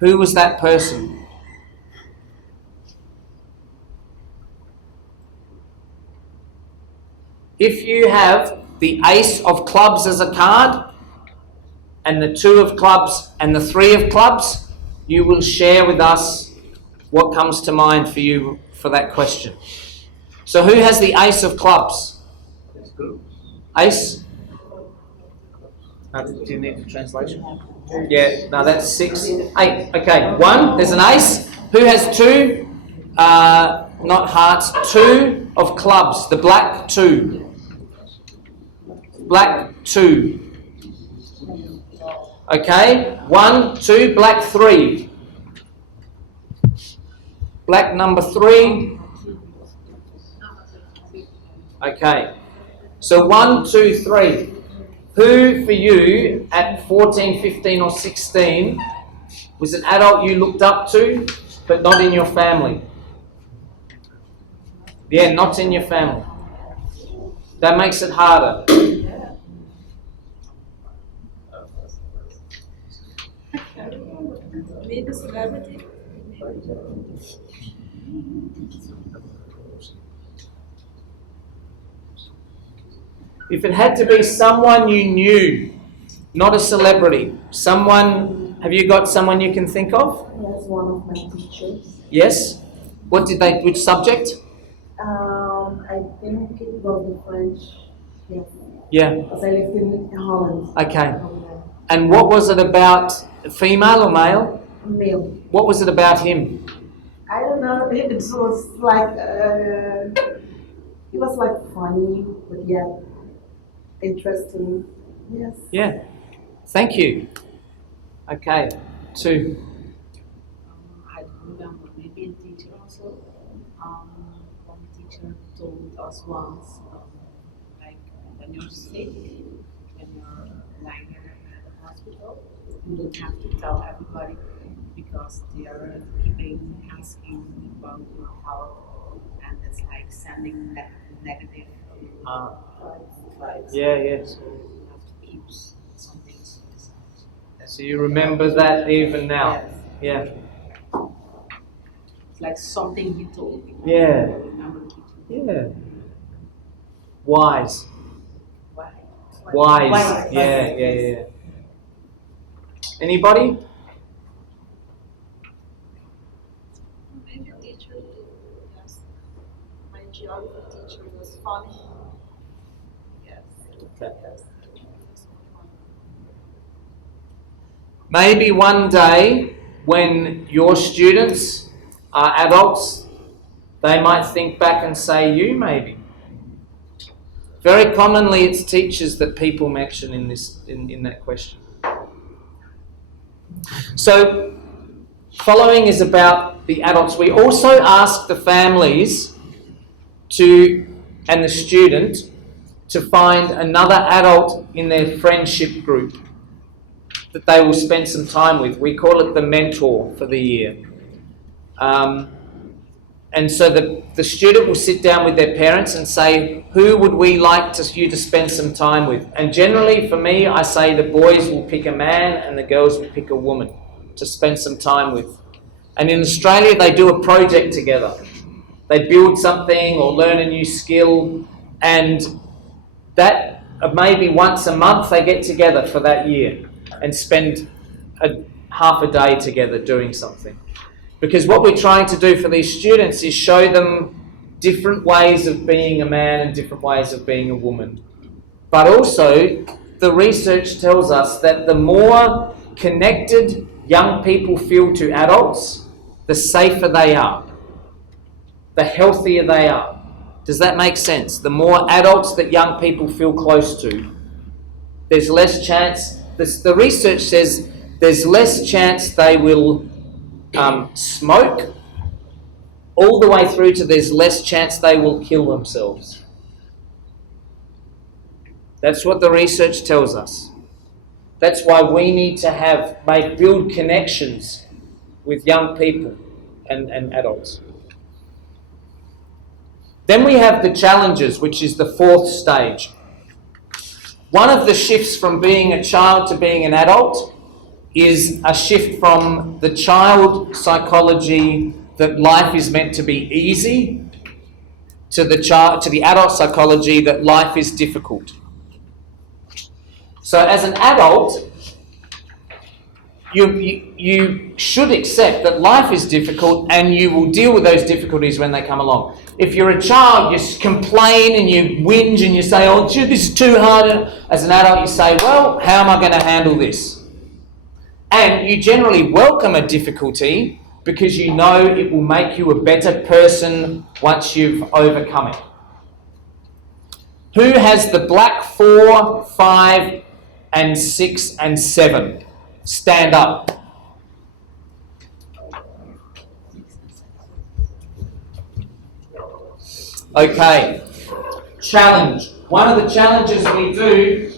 who was that person? If you have the ace of clubs as a card, and the 2 of clubs and the 3 of clubs, you will share with us what comes to mind for you for that question. So who has the ace of clubs? Ace? Do you need the translation? Yeah, no, that's 6. 8. Okay, 1, there's an ace. Who has 2? Not hearts, 2 of clubs, the black 2. Black 2. Okay, 1, 2, black 3. Black number 3. Okay, so 1, 2, 3. Who for you at 14, 15 or 16 was an adult you looked up to but not in your family? Yeah, not in your family. That makes it harder. Maybe celebrity. If it had to be someone you knew, not a celebrity, someone, have you got someone you can think of? Yes, one of my teachers. Yes? What did they, which subject? I think it was the French. Yes. Yeah. Because I lived in Holland. Okay. And what was it about, female or male? Male. What was it about him? I don't know. It was like he was like funny, but yeah, interesting. Yes. Yeah. Thank you. Okay. 2. because once, like when you're sick, when you're lying at the hospital, you don't have to tell everybody because they are keeping asking about your health, and it's like sending negative vibes. Yeah, yes. You have to keep some things to yourself. So you remember that even now? Yes. Yeah. It's like something he told me. Yeah. I remember he told me. Yeah. Wise. Why? Wise. Yeah. Anybody? Maybe teacher, yes. My geography teacher was funny. Yes. Okay. Yes. Maybe one day when your students are adults, they might think back and say you maybe. Very commonly it's teachers that people mention in that question. So following is about the adults. We also ask the families and the student to find another adult in their friendship group that they will spend some time with. We call it the mentor for the year. And so the student will sit down with their parents and say, who would we like you to spend some time with? And generally for me, I say the boys will pick a man and the girls will pick a woman to spend some time with. And in Australia, they do a project together. They build something or learn a new skill, and that maybe once a month they get together for that year and spend half a day together doing something. Because what we're trying to do for these students is show them different ways of being a man and different ways of being a woman. But also, the research tells us that the more connected young people feel to adults, the safer they are, the healthier they are. Does that make sense? The more adults that young people feel close to, there's less chance, the research says there's less chance they will smoke, all the way through to there's less chance they will kill themselves. That's what the research tells us. That's why we need to build connections with young people and adults. Then we have the challenges, which is the fourth stage. One of the shifts from being a child to being an adult is a shift from the child psychology that life is meant to be easy to the adult psychology that life is difficult. So as an adult, you should accept that life is difficult and you will deal with those difficulties when they come along. If you're a child, you complain and you whinge and you say, oh, gee, this is too hard. As an adult, you say, well, how am I going to handle this? And you generally welcome a difficulty because you know it will make you a better person once you've overcome it. Who has the black 4, 5, and 6, and 7? Stand up. Okay. Challenge. One of the challenges we do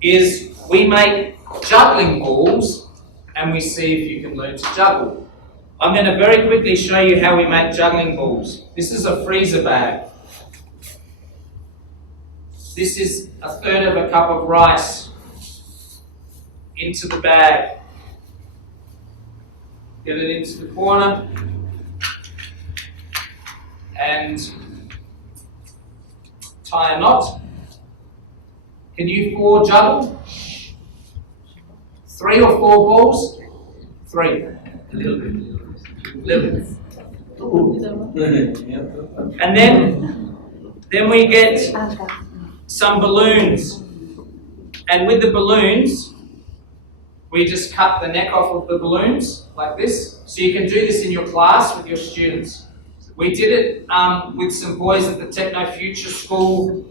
is we make juggling balls and we see if you can learn to juggle. I'm going to very quickly show you how we make juggling balls. This is a freezer bag. This is a third of a cup of rice into the bag. Get it into the corner and tie a knot. Can you 4 juggle? 3 or 4 balls? 3. A little bit. And then we get some balloons. And with the balloons, we just cut the neck off of the balloons like this. So you can do this in your class with your students. We did it with some boys at the Techno Future School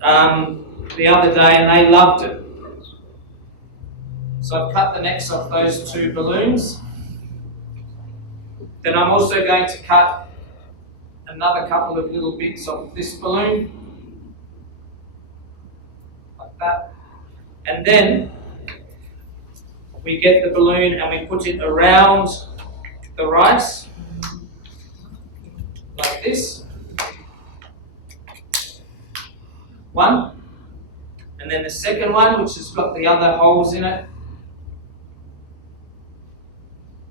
the other day and they loved it. So I've cut the necks off those 2 balloons. Then I'm also going to cut another couple of little bits of this balloon, like that. And then we get the balloon and we put it around the rice, like this. One. And then the second one, which has got the other holes in it,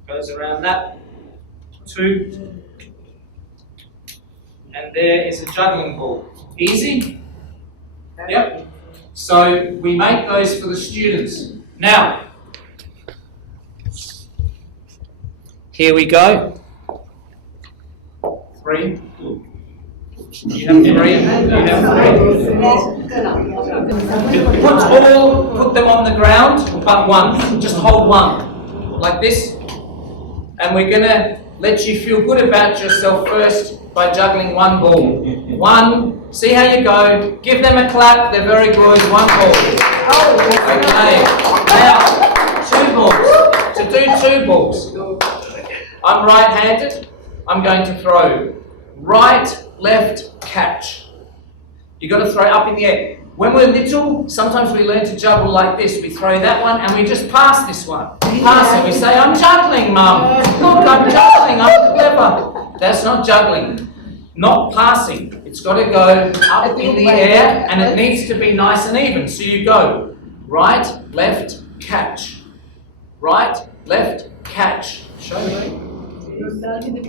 goes around that. Two. And there is a juggling ball. Easy? Yep. So we make those for the students. Now, here we go. 3. You have 3. You have 3. Put them on the ground, but one. Just hold one. Like this. And we're going to let you feel good about yourself first by juggling one ball. One. See how you go. Give them a clap. They're very good. One ball. Okay. Now, 2 balls. To do 2 balls. I'm right-handed. I'm going to throw right, left, catch. You've got to throw up in the air. When we're little, sometimes we learn to juggle like this. We throw that one and we just pass this one. Pass it. We say, I'm juggling, Mum. Look, I'm juggling. I'm clever. That's not juggling. Not passing. It's got to go up in the air and it needs to be nice and even. So you go right, left, catch. Right, left, catch. Show me. He's passing. Yeah,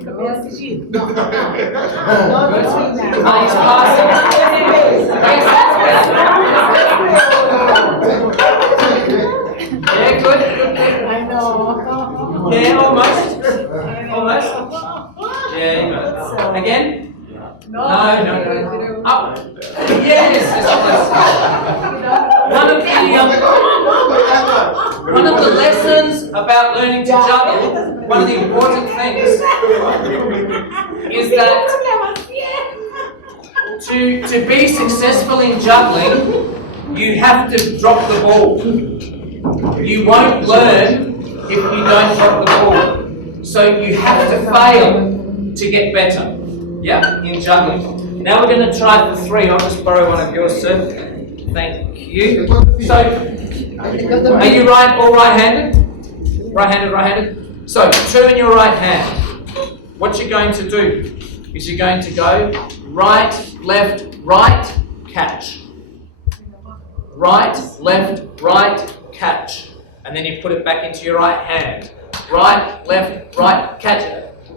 good. I know. Yeah, almost. Almost. Yeah, you got it. Again? No. Up. Yes. One of the lessons about learning to juggle, one of the important things is that to be successful in juggling, you have to drop the ball. You won't learn if you don't drop the ball. So you have to fail to get better, yeah, in juggling. Now we're going to try for 3. I'll just borrow one of yours, sir. Thank you. So, are you all right-handed? Right-handed? So, 2 in your right hand. What you're going to do is you're going to go right, left, right, catch. Right, left, right, catch. And then you put it back into your right hand. Right, left, right, catch.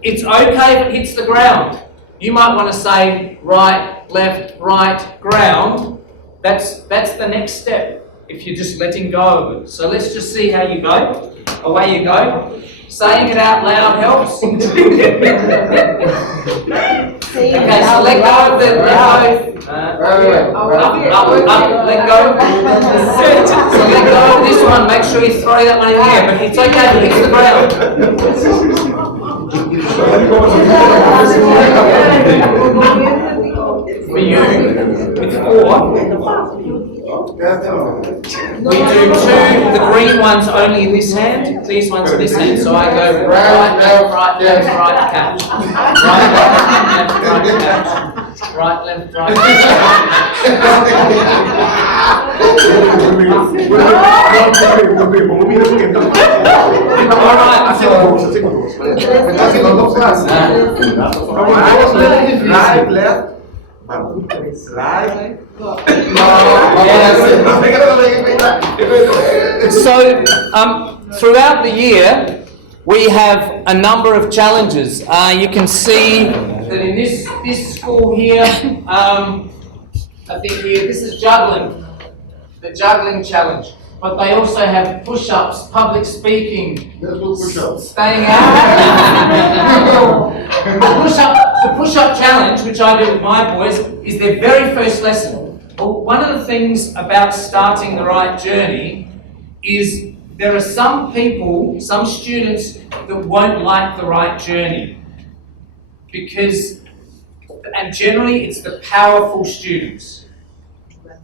It's okay if it hits the ground. You might want to say right, left, right, ground. That's the next step if you're just letting go of it. So let's just see how you go. Away you go. Saying it out loud helps. Okay, so let go of the let go. So let go of this one. Make sure you throw that one in the air, but it's okay if it hits the ground. For you, with 4, we do 2, the green ones only in this hand, these ones in this hand. So I go right, left, right, left, right, catch. Right, left, right, catch. Right, left, right, Right, left. So, throughout the year, we have a number of challenges. You can see that in this school here, I think here, this is juggling, the juggling challenge. But they also have push-ups, public speaking, staying out. The push-up challenge, which I do with my boys, is their very first lesson. Well, one of the things about starting the right journey is there are some people, some students that won't like the right journey. And generally it's the powerful students,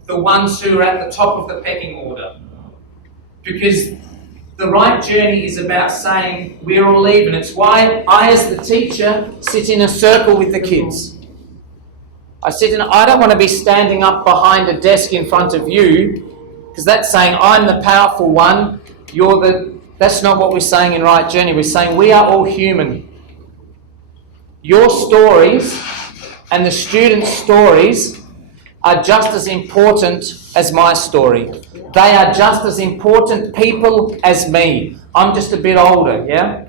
the ones who are at the top of the pecking order. Because the right journey is about saying we're all even. It's why I, as the teacher, sit in a circle with the kids. I said, I don't want to be standing up behind a desk in front of you, because that's saying I'm the powerful one, that's not what we're saying in Right Journey. We're saying we are all human. Your stories and the students' stories are just as important as my story. They are just as important people as me. I'm just a bit older, yeah?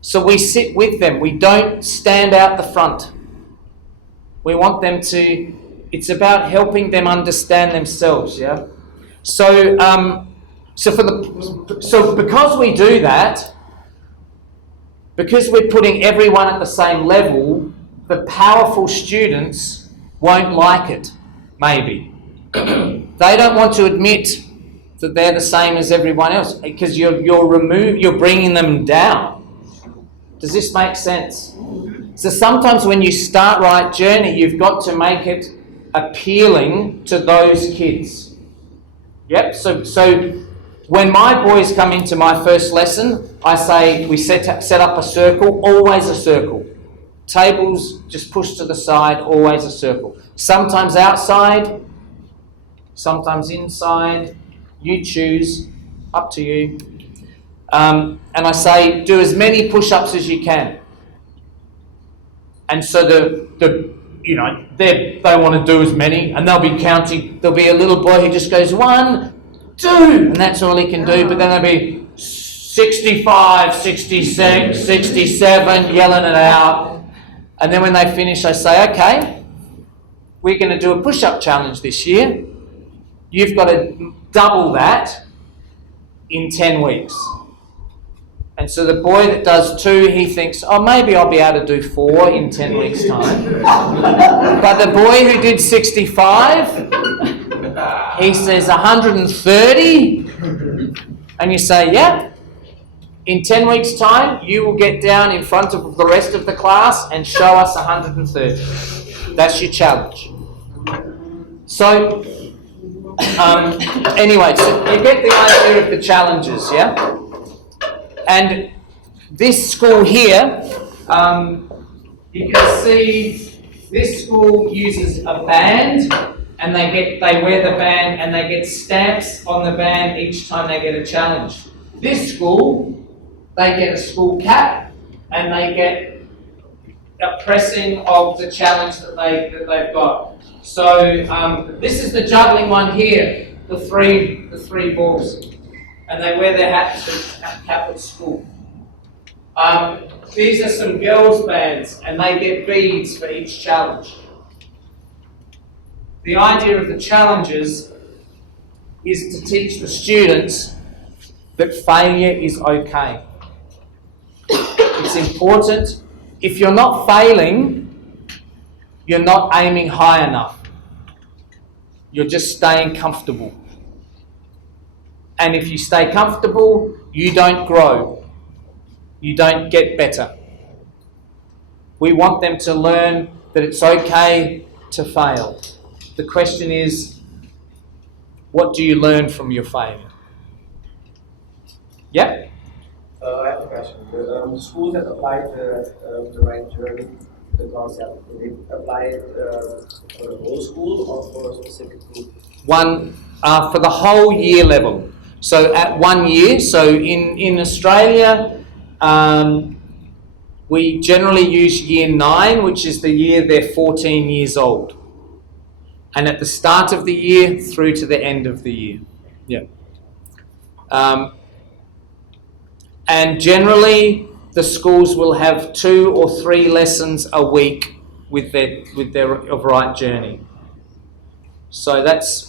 So we sit with them. We don't stand out the front. We want them to, it's about helping them understand themselves, yeah? So because we do that, because we're putting everyone at the same level, the powerful students won't like it, maybe. They don't want to admit that they're the same as everyone else, because you're bringing them down. Does this make sense? So sometimes when you start Right Journey, you've got to make it appealing to those kids. Yep, so when my boys come into my first lesson, I say we set up a circle, always a circle. Tables just pushed to the side, always a circle. Sometimes outside, sometimes inside. You choose, up to you. And I say, do as many push-ups as you can. And so they want to do as many, and they'll be counting. There'll be a little boy who just goes 1, 2, and that's all he can do. But then there'll be 65, 66, 67, yelling it out. And then when they finish, I say, okay, we're going to do a push-up challenge this year. You've got to double that in 10 weeks. And so the boy that does 2, he thinks, oh, maybe I'll be able to do 4 in 10 weeks' time. But the boy who did 65, he says 130. And you say, yeah, in 10 weeks' time, you will get down in front of the rest of the class and show us 130. That's your challenge. So, anyway, so you get the idea of the challenges, yeah? And this school here, you can see this school uses a band, and they wear the band and they get stamps on the band each time they get a challenge. This school, they get a school cap and they get a pressing of the challenge that they've got. So this is the juggling one here, the three balls. And they wear their cap at school. These are some girls' bands, and they get beads for each challenge. The idea of the challenges is to teach the students that failure is okay. It's important. If you're not failing, you're not aiming high enough. You're just staying comfortable. And if you stay comfortable, you don't grow. You don't get better. We want them to learn that it's okay to fail. The question is, what do you learn from your failure? Yep? I have a question. The schools that applied the Right Journey, the concept, do they apply it for the whole school or for a specific group? One, for the whole year level. So at 1 year, so in Australia, we generally use year 9, which is the year they're 14 years old. And at the start of the year through to the end of the year. Yeah. And generally, the schools will have 2 or 3 lessons a week with their of Right Journey. So that's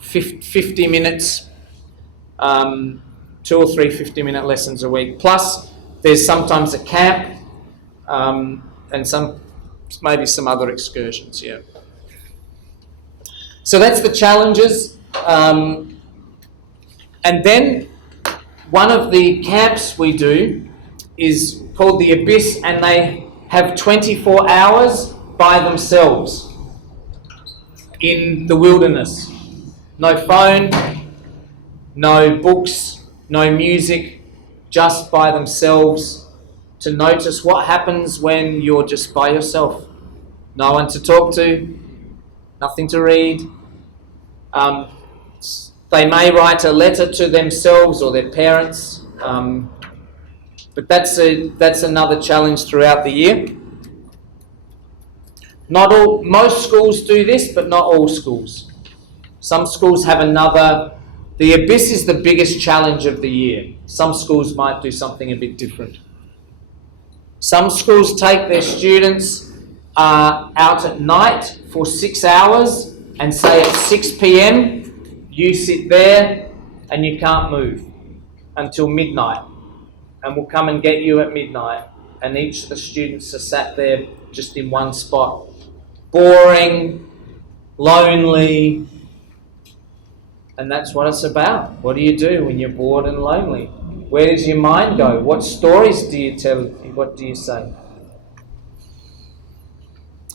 50 minutes. 2 or 3 50-minute lessons a week. Plus, there's sometimes a camp and maybe some other excursions. Yeah. So that's the challenges. And then one of the camps we do is called the Abyss, and they have 24 hours by themselves in the wilderness. No phone, no books, no music, just by themselves, to notice what happens when you're just by yourself. no one to talk to, nothing to read. They may write a letter to themselves or their parents, but that's another challenge throughout the year. Most schools do this, but not all schools. Some schools have another. The Abyss is the biggest challenge of the year. Some schools might do something a bit different. Some schools take their students out at night for 6 hours and say at 6 p.m. you sit there and you can't move until midnight, and we'll come and get you at midnight, and each of the students are sat there just in one spot. Boring, lonely, and that's what it's about. What do you do when you're bored and lonely? Where does your mind go? What stories do you tell? What do you say?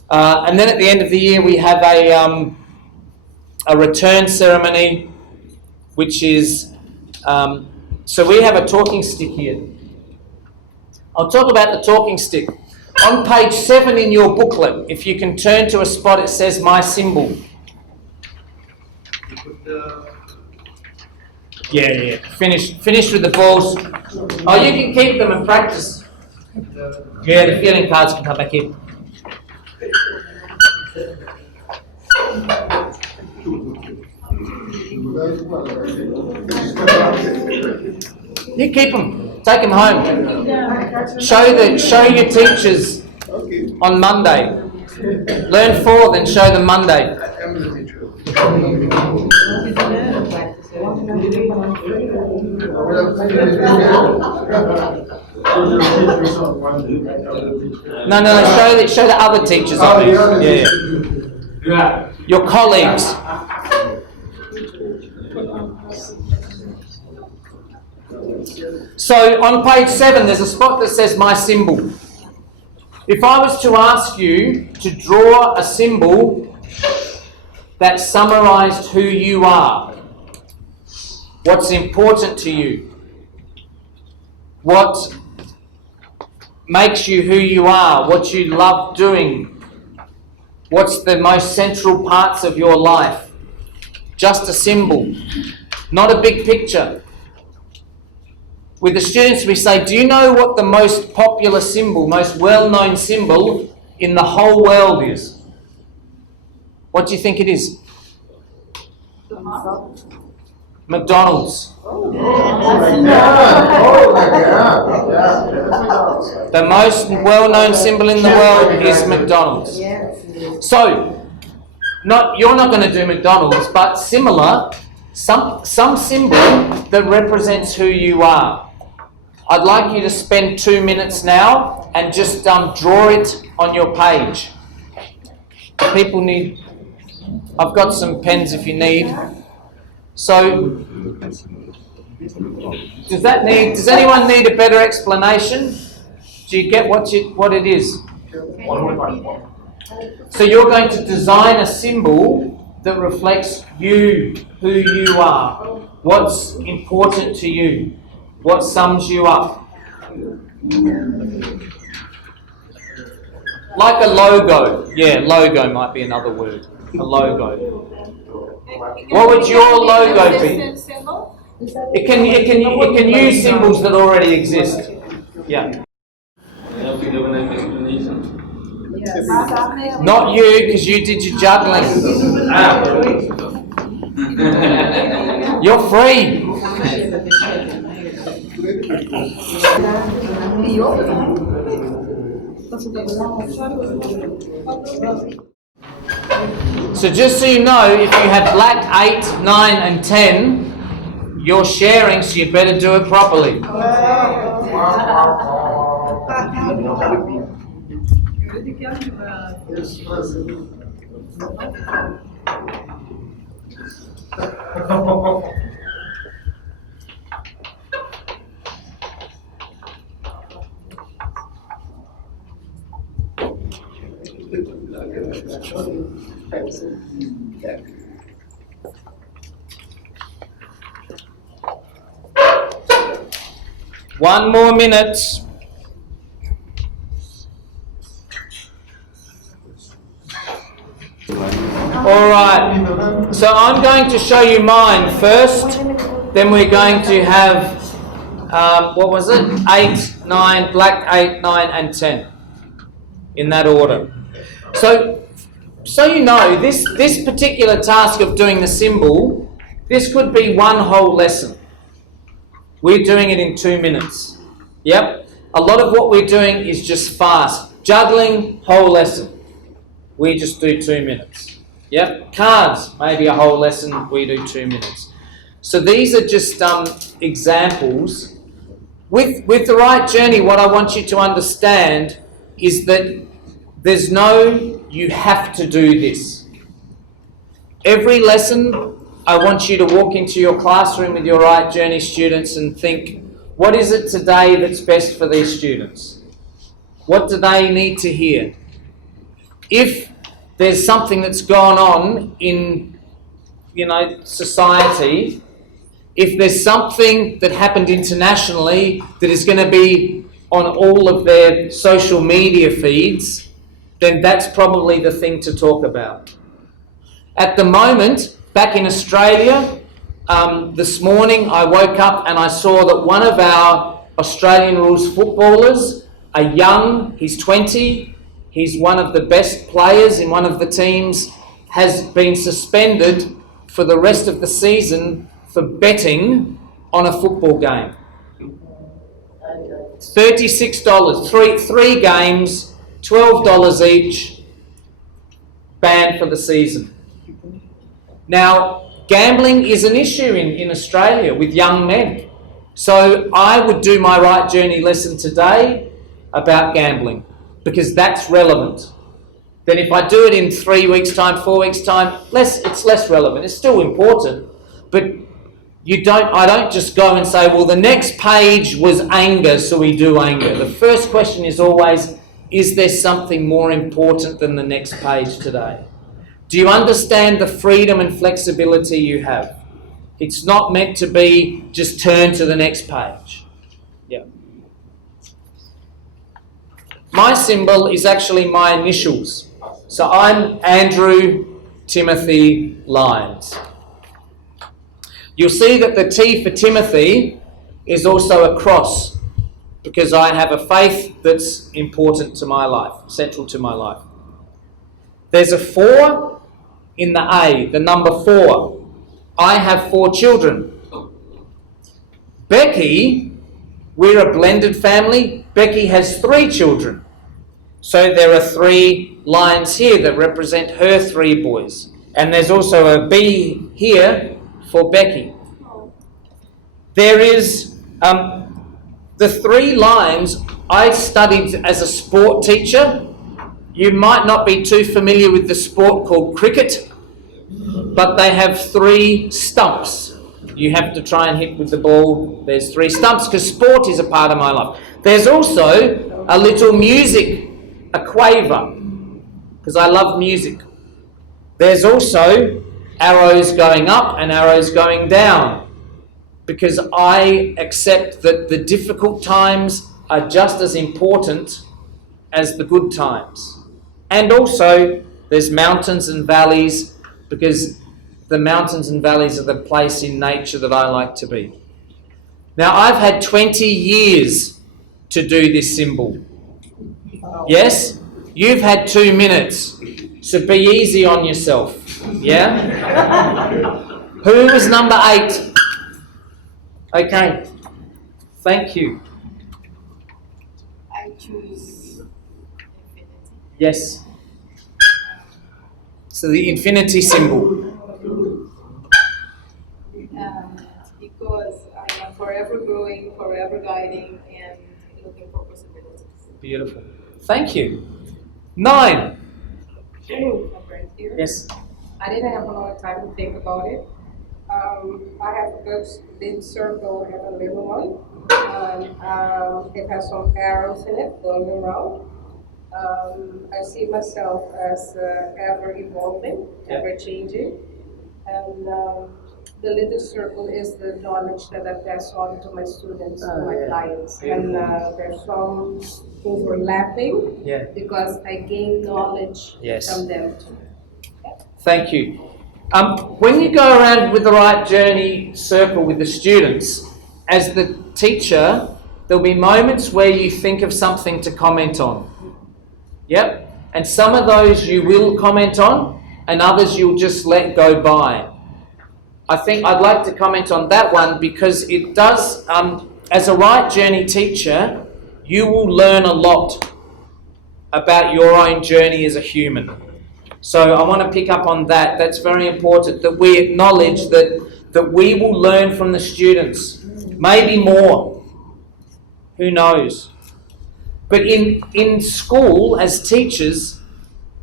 And then at the end of the year we have a return ceremony, which is, so we have a talking stick here. I'll talk about the talking stick. On page 7 in your booklet, if you can turn to a spot, it says my symbol. Yeah. Finish with the balls. Oh, you can keep them and practice. Yeah, the feeling cards can come back in. You keep them. Take them home. Show your teachers on Monday. Learn 4, then show them Monday. No. Show the other teachers of it. Yeah. Your colleagues. So on page 7, there's a spot that says my symbol. If I was to ask you to draw a symbol that summarized who you are, what's important to you, what makes you who you are, what you love doing, what's the most central parts of your life, just a symbol, not a big picture. With the students we say, do you know what the most popular symbol, most well-known symbol in the whole world is? What do you think it is? McDonald's. The most well-known symbol in the world is McDonald's. So, you're not going to do McDonald's, but similar, some symbol that represents who you are. I'd like you to spend 2 minutes now and just draw it on your page. People need, I've got some pens if you need. So, does anyone need a better explanation? Do you get what it is? So you're going to design a symbol that reflects you, who you are, what's important to you, what sums you up. Like a logo. Yeah, logo might be another word. A logo. What would your logo be? It can use symbols that already exist. Yeah. Not you, because you did your juggling. You're free. So just so you know, if you have black 8, 9 and 10, you're sharing, so you better do it properly. One more minute. So I'm going to show you mine first, then we're going to have, what was it? 8, 9, black 8, 9 and 10. In that order. So you know, this particular task of doing the symbol, this could be one whole lesson. We're doing it in 2 minutes. Yep. A lot of what we're doing is just fast. Juggling, whole lesson. We just do 2 minutes. Yep. Cards, maybe a whole lesson, we do 2 minutes. So these are just examples. With the right journey, what I want you to understand is that there's no, you have to do this. Every lesson, I want you to walk into your classroom with your Right Journey students and think, what is it today that's best for these students? What do they need to hear? If there's something that's gone on in, society, if there's something that happened internationally that is going to be on all of their social media feeds, then that's probably the thing to talk about. At the moment, back in Australia, this morning I woke up and I saw that one of our Australian rules footballers, he's 20, he's one of the best players in one of the teams, has been suspended for the rest of the season for betting on a football game. $36, three games, $12 each, banned for the season. Now, gambling is an issue in Australia with young men. So I would do my Right Journey lesson today about gambling because that's relevant. Then if I do it in 3 weeks' time, 4 weeks' time, it's less relevant. It's still important, but I don't just go and say, well, the next page was anger, so we do anger. The first question is always, is there something more important than the next page today? Do you understand the freedom and flexibility you have? It's not meant to be just turn to the next page. Yeah. My symbol is actually my initials. So I'm Andrew Timothy Lyons. You'll see that the T for Timothy is also a cross because I have a faith that's important to my life, central to my life. There's a 4 in the A, the number 4. I have 4 children. Becky, we're a blended family. Becky has 3 children. So there are 3 lines here that represent her 3 boys. And there's also a B here for Becky. There is the 3 lines. I studied as a sport teacher. You might not be too familiar with the sport called cricket, but they have 3 stumps. You have to try and hit with the ball. There's 3 stumps because sport is a part of my life. There's also a little music, a quaver, because I love music. There's also arrows going up and arrows going down, because I accept that the difficult times are just as important as the good times. And also, there's mountains and valleys, because the mountains and valleys are the place in nature that I like to be. Now, I've had 20 years to do this symbol. Yes? You've had 2 minutes, so be easy on yourself. Yeah? Who was number 8? Okay. Thank you. I choose infinity. Yes. So the infinity symbol. Because I am forever growing, forever guiding, and looking for possibilities. Beautiful. Thank you. 9. Right here. Yes. I didn't have a lot of time to think about it. I have a big circle and a little one. It has some arrows in it going around. I see myself as ever evolving, ever changing. And the little circle is the knowledge that I pass on to my students, to my clients. And there's some overlapping because I gain knowledge from them too. Thank you. When you go around with the Right Journey circle with the students, as the teacher, there'll be moments where you think of something to comment on. Yep. And some of those you will comment on, and others you'll just let go by. I think I'd like to comment on that one because it does, as a Right Journey teacher, you will learn a lot about your own journey as a human. So I want to pick up on that. That's very important, that we acknowledge that we will learn from the students. Maybe more. Who knows? But in school, as teachers,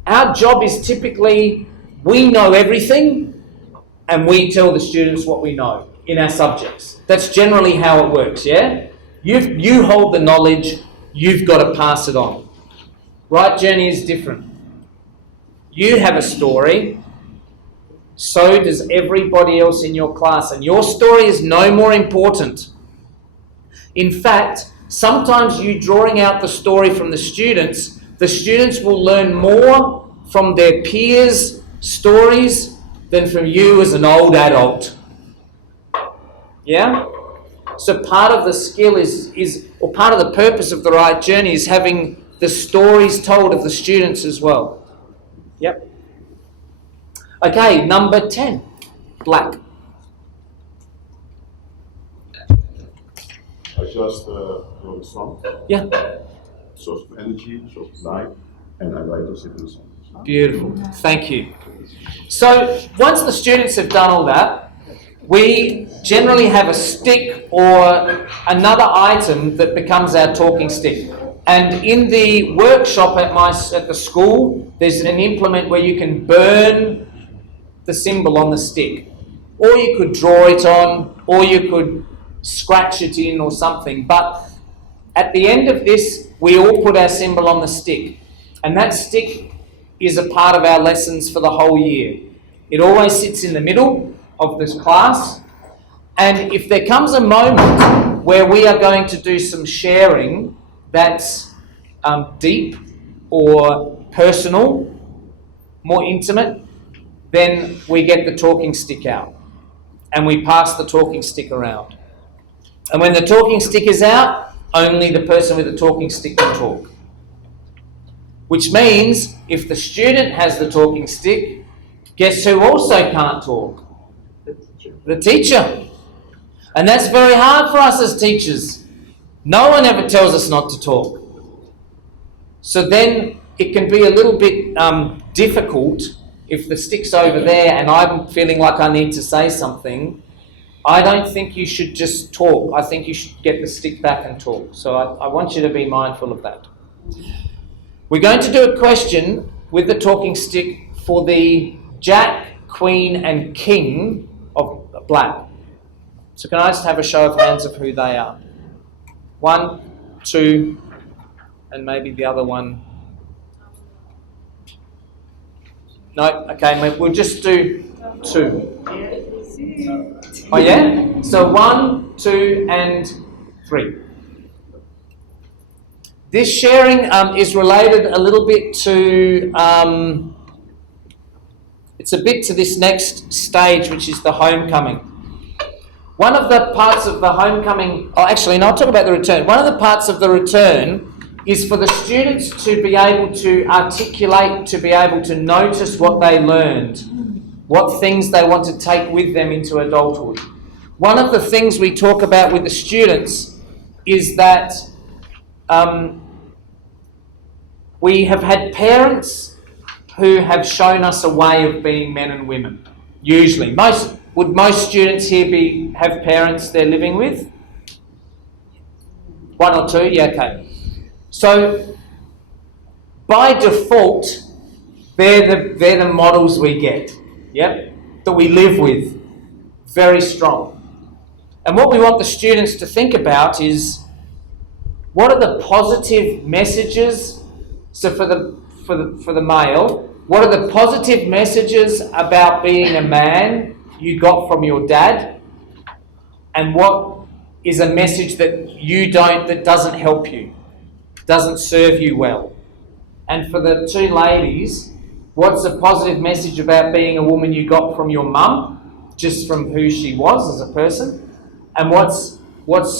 our job is typically we know everything and we tell the students what we know in our subjects. That's generally how it works, yeah? You hold the knowledge, you've got to pass it on. Right Journey is different. You have a story, so does everybody else in your class, and your story is no more important. In fact, sometimes you drawing out the story from the students will learn more from their peers' stories than from you as an old adult. Yeah? So part of the skill or part of the purpose of the Right Journey is having the stories told of the students as well. Yep. Okay, number 10, black. I just wrote a song. Yeah. Source of energy, source of light, and I write those in the song. Beautiful. Thank you. So once the students have done all that, we generally have a stick or another item that becomes our talking stick. And in the workshop at the school, there's an implement where you can burn the symbol on the stick. Or you could draw it on, or you could scratch it in or something. But at the end of this, we all put our symbol on the stick. And that stick is a part of our lessons for the whole year. It always sits in the middle of this class. And if there comes a moment where we are going to do some sharing that's deep or personal, more intimate, then we get the talking stick out and we pass the talking stick around. And when the talking stick is out, only the person with the talking stick can talk. Which means if the student has the talking stick, guess who also can't talk? The teacher. And that's very hard for us as teachers. No one ever tells us not to talk. So then it can be a little bit difficult if the stick's over there and I'm feeling like I need to say something. I don't think you should just talk. I think you should get the stick back and talk. So I want you to be mindful of that. We're going to do a question with the talking stick for the Jack, Queen and King of black. So can I just have a show of hands of who they are? 1, 2, and maybe the other one. No, okay, we'll just do 2. Oh yeah? So 1, 2 and 3. This sharing is related a little bit to, it's a bit to this next stage, which is the homecoming. One of the parts of the homecoming, I'll talk about the return. One of the parts of the return is for the students to be able to articulate, to be able to notice what they learned, what things they want to take with them into adulthood. One of the things we talk about with the students is that we have had parents who have shown us a way of being men and women. Usually. Would most students here have parents they're living with? 1 or 2? Yeah, okay. So, by default, they're the models we get, yep, that we live with. Very strong. And what we want the students to think about is, what are the positive messages? So for the male, what are the positive messages about being a man you got from your dad? And what is a message that doesn't help you, doesn't serve you well? And for the 2 ladies, What's a positive message about being a woman you got from your mum, just from who she was as a person? And what's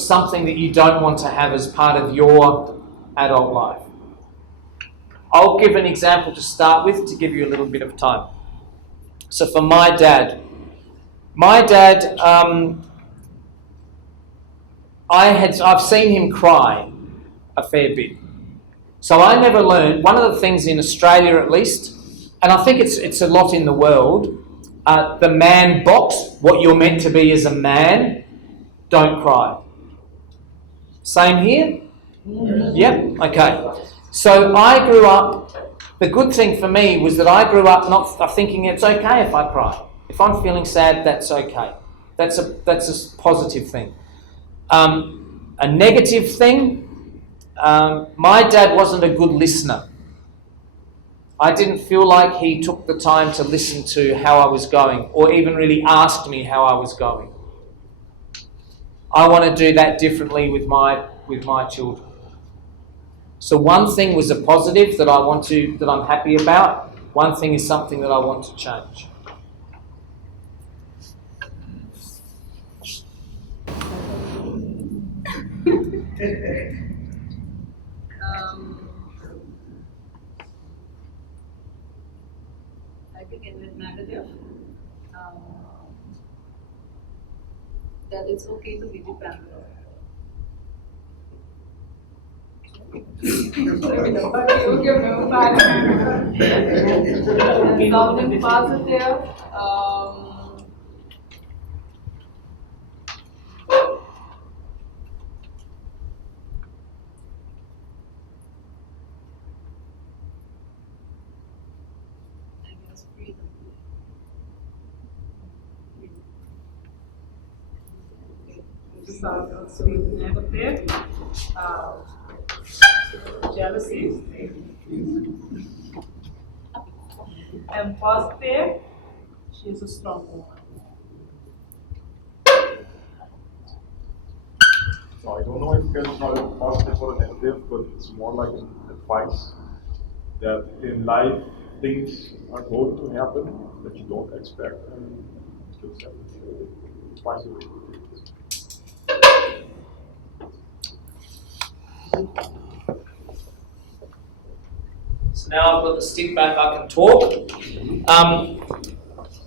something that you don't want to have as part of your adult life? I'll give an example to start with to give you a little bit of time. So for my dad, I've seen him cry a fair bit. So I never learned, one of the things in Australia at least, and I think it's a lot in the world, the man box, what you're meant to be as a man, don't cry. Same here? Yep, okay. So I grew up, the good thing for me was that I grew up not thinking it's okay if I cry. If I'm feeling sad, that's okay. That's a positive thing. A negative thing, my dad wasn't a good listener. I didn't feel like he took the time to listen to how I was going or even really asked me how I was going. I want to do that differently with my children. So one thing was a positive that I'm happy about. One thing is something that I want to change. I begin with negative. That it's okay to be dependent. Something positive. I guess freedom. So negative. Jealousy. And positive, she is a strong woman. So I don't know if it's not a positive or a negative, but it's more like an advice that in life things are going to happen that you don't expect and to accept it. Twice a week. So now I've got the stick back, I can talk.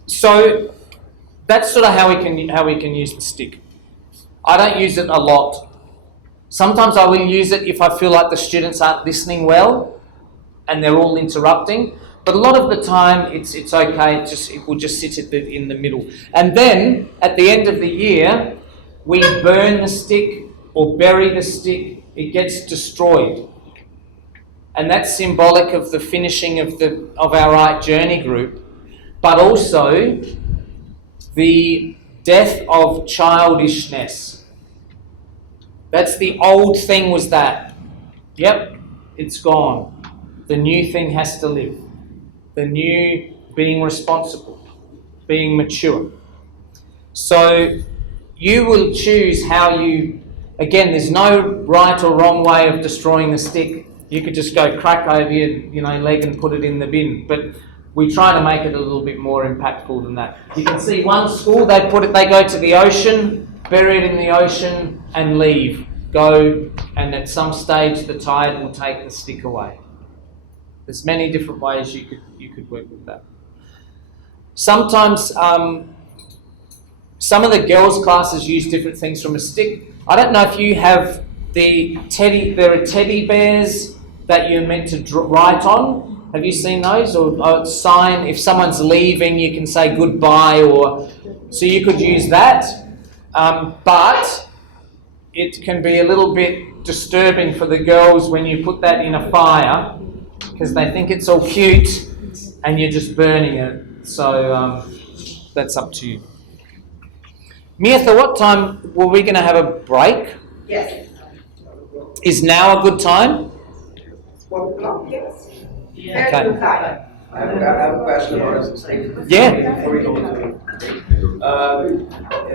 So that's sort of how we can use the stick. I don't use it a lot. Sometimes I will use it if I feel like the students aren't listening well and they're all interrupting. But a lot of the time it's okay. It will just sit in the middle. And then at the end of the year, we burn the stick or bury the stick. It gets destroyed. And that's symbolic of the finishing of our Rite Journey group, but also the death of childishness. That's the old thing was that. Yep, it's gone. The new thing has to live. The new being responsible, being mature. So you will choose how you, again, there's no right or wrong way of destroying the stick. You could just go crack over your leg and put it in the bin. But we try to make it a little bit more impactful than that. You can see one school, they go to the ocean, bury it in the ocean and leave. Go, and at some stage the tide will take the stick away. There's many different ways you could work with that. Sometimes some of the girls' classes use different things from a stick. I don't know if you have there are teddy bears that you're meant to write on. Have you seen those? Or a sign, if someone's leaving, you can say goodbye, so you could use that. But it can be a little bit disturbing for the girls when you put that in a fire, because they think it's all cute and you're just burning it. So that's up to you. Mirtha, what time were we going to have a break? Yes. Is now a good time? 1 o'clock, yes. Yeah. Okay. Very good time. I have a question about the stick. Yeah. Before we go to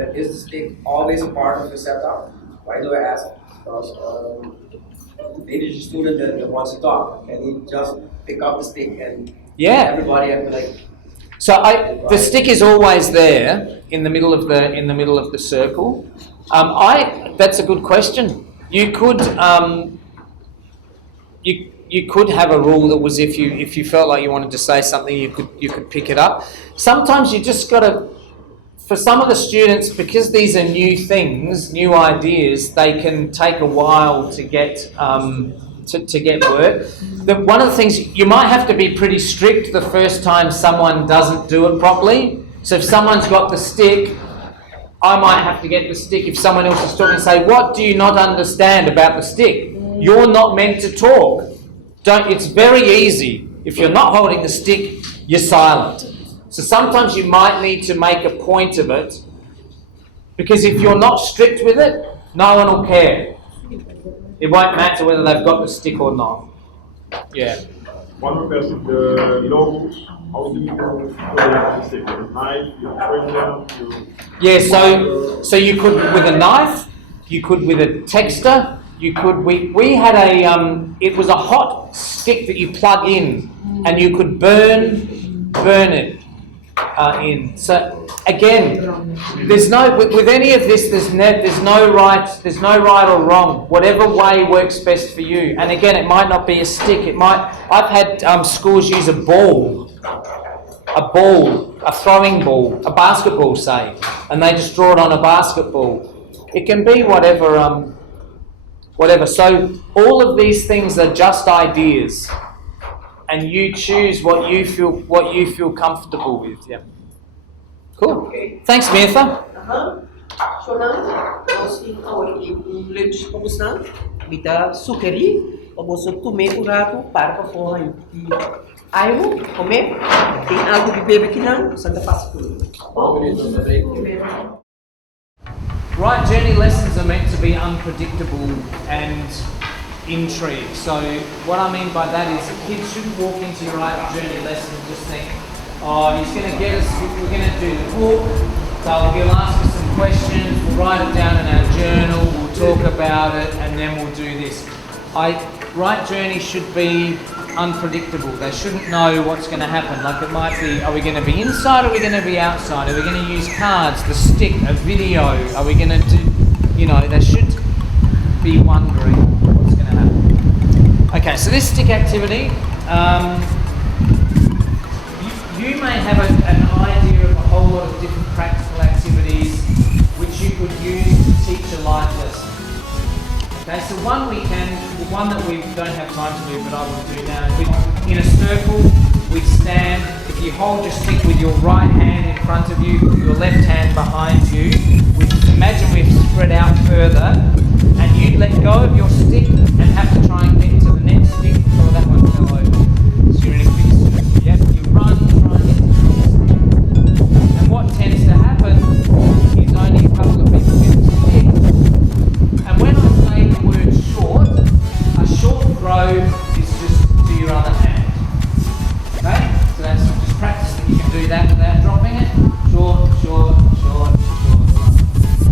it. Is the stick always a part of the setup? Why do I ask? Because maybe the student that wants to talk, can he just pick up the stick and Yeah. Everybody have to like. So the stick is always there in the middle of the circle. That's a good question. You could you could have a rule that was if you felt like you wanted to say something, you could pick it up. Sometimes you just got to. For some of the students, because these are new things, new ideas, they can take a while to get to get work. One of the things, you might have to be pretty strict the first time someone doesn't do it properly. So if someone's got the stick, I might have to get the stick if someone else is talking and say, what do you not understand about the stick? You're not meant to talk. It's very easy. If you're not holding the stick, you're silent. So sometimes you might need to make a point of it, because if you're not strict with it, no one will care. It won't matter whether they've got the stick or not. Yeah. One more question, the logos, how do you collect the stick? With a knife, you trim them, Yeah, so you could with a knife, you could with a texter, you could, we had it was a hot stick that you plug in, and you could burn it in. So again, there's no, with any of this, there's no right or wrong. Whatever way works best for you. And again, it might not be a stick. I've had schools use a ball, a throwing ball, a basketball, say, and they just draw it on a basketball. It can be whatever. So all of these things are just ideas, and you choose what you feel comfortable with. Yeah. Cool. Okay. Thanks, Mirtha. So now, nós temos lunch vamos na, bita sukeri, vamos comer o rato para fora e aí comer, tem algo de beber aqui não, Santa Paz tudo. Right journey lessons are meant to be unpredictable and intrigue. So what I mean by that is kids shouldn't walk into your right journey lesson and just think, oh, he's going to get us, we're going to do the book, so he'll ask us some questions, we'll write it down in our journal, we'll talk about it, and then we'll do this. Right journey should be unpredictable. They shouldn't know what's going to happen. Like it might be, are we going to be inside or are we going to be outside? Are we going to use cards, the stick, a video? Are we going to do, they should be wondering what's going to happen. Okay, so this stick activity, you may have an idea of a whole lot of different practical activities which you could use to teach a life lesson. Okay, so one that we don't have time to do, but I will do now. In a circle, we stand. If you hold your stick with your right hand in front of you, your left hand behind you, imagine we've spread out further, and you let go of your stick and have to try and get to the next stick before that one fell over. So you're in a big circle. Yep, you run, try and get to the next stick. And what tends to happen is only a couple of people get the stick. And when I say the word short, a short throw is just to your other hand. Okay? So that's just practice that you can do that without dropping it. Short, short, short, short.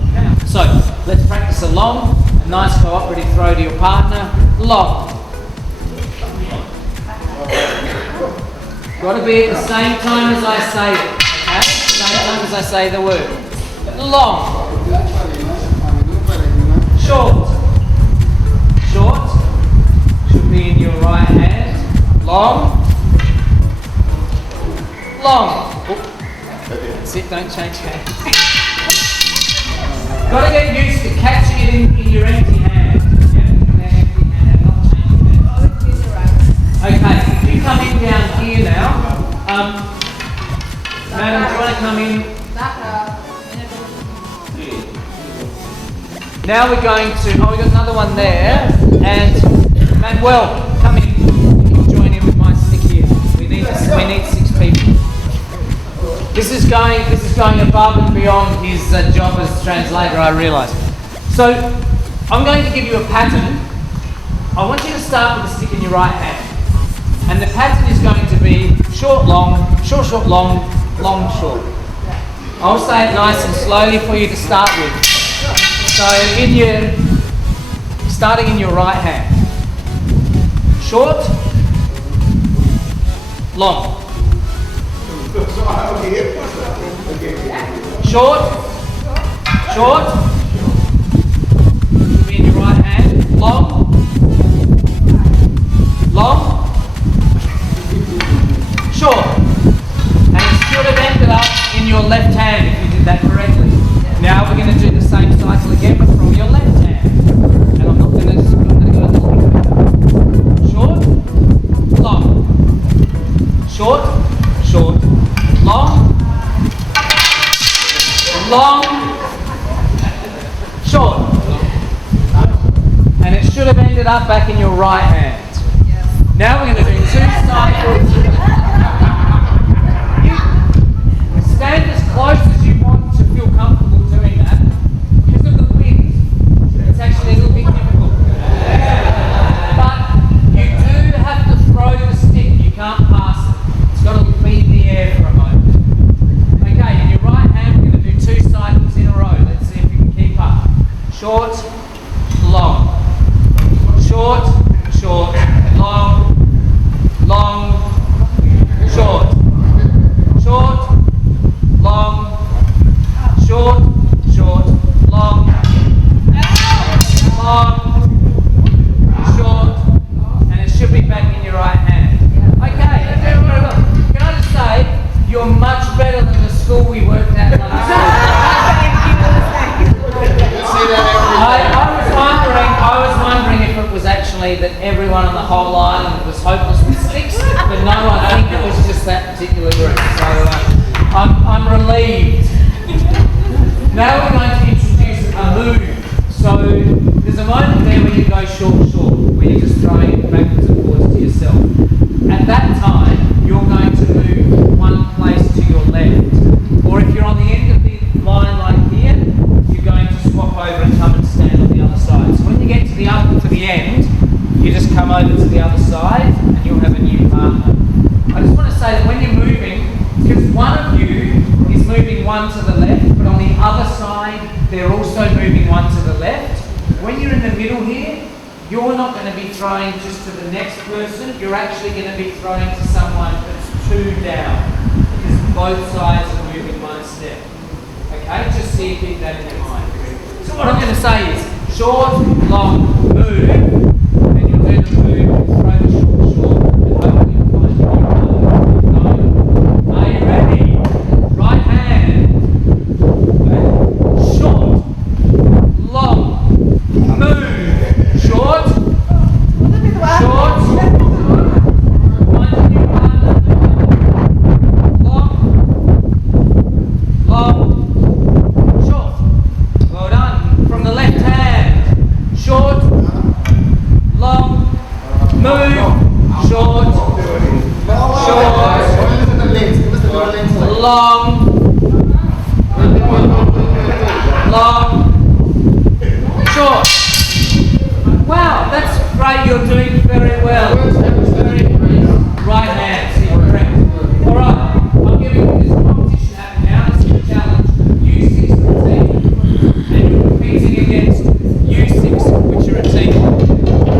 Okay. So let's practice a long, a nice cooperative throw to your partner. Long. Got to be at the same time as I say it. Okay? Same time as I say the word. Long. Short. Short should be in your right hand. Long. Long. That's it, don't change hands. Got to get used to catching it in your empty hand. Yeah, in that empty hand and not changing it. Okay, if you come in down here now, madam, do you want to come in? Now we're going to, we've got another one there, and Manuel, come in, you can join in with my stick here. We need 6 people. This is going above and beyond his job as translator, I realise. So, I'm going to give you a pattern. I want you to start with the stick in your right hand. And the pattern is going to be short, long, short, short, long, long, short. I'll say it nice and slowly for you to start with. So starting in your right hand. Short, long. Short, short, should be in your right hand. Long, long, short. And it should have ended up in your left hand if you did that correctly. Now we're going to do the same cycle again, but from your left hand. And I'm not going to go a little bit. Short, long, short, short, long, long, short. And it should have ended up back in your right hand. Now we're going to do 2 cycles. You stand as close as you want to feel comfortable doing that. Because of the wind, it's actually a little bit difficult. But you do have to throw the stick. You can't pass it. It's got to be in the air for a moment. Okay, in your right hand, we're going to do 2 cycles in a row. Let's see if you can keep up. Short, long. Short, short, long, long, short. Short, long, short, short, long, long, short, and it should be back in your right hand. Okay, you're doing very well. Can I just say, you're much better than the school we worked at last I was wondering if it was actually that everyone on the whole island was hopeless with sticks, but no, I think it was just that particular group. So I'm relieved. Now we're going to introduce a move. So there's a moment there where you go short, short, where you're just throwing it backwards and forwards to yourself. At that time, you're going to move one place to your left. Or if you're on the end of the line like here, you're going to swap over and come and stand on the other side. So when you get to the end, you just come over to the other side and you'll have a new partner. I just want to say that when you're moving, because one of you is moving one to the left, but on the other side, they're also moving one to the left. When you're in the middle here, you're not going to be throwing just to the next person, you're actually going to be throwing to someone that's 2 down, because both sides are moving 1 step. Okay, just see if you keep that in your mind. So what I'm going to say is, short, long, move, and you'll do the move, throw the short, short, and hopefully you'll find your new partner. Are you ready? Right hand, short, long, move, short, short, find your new partner, long, long, short. Well done. From the left hand, short, long, move, short, short, long, long, short. Wow, that's great. You're doing very well. Very impressed. Right hand, so you're correct. All right, I'm giving this competition happen now. This is a challenge. U6 for a team, and you're competing against U6, which are a team. I'm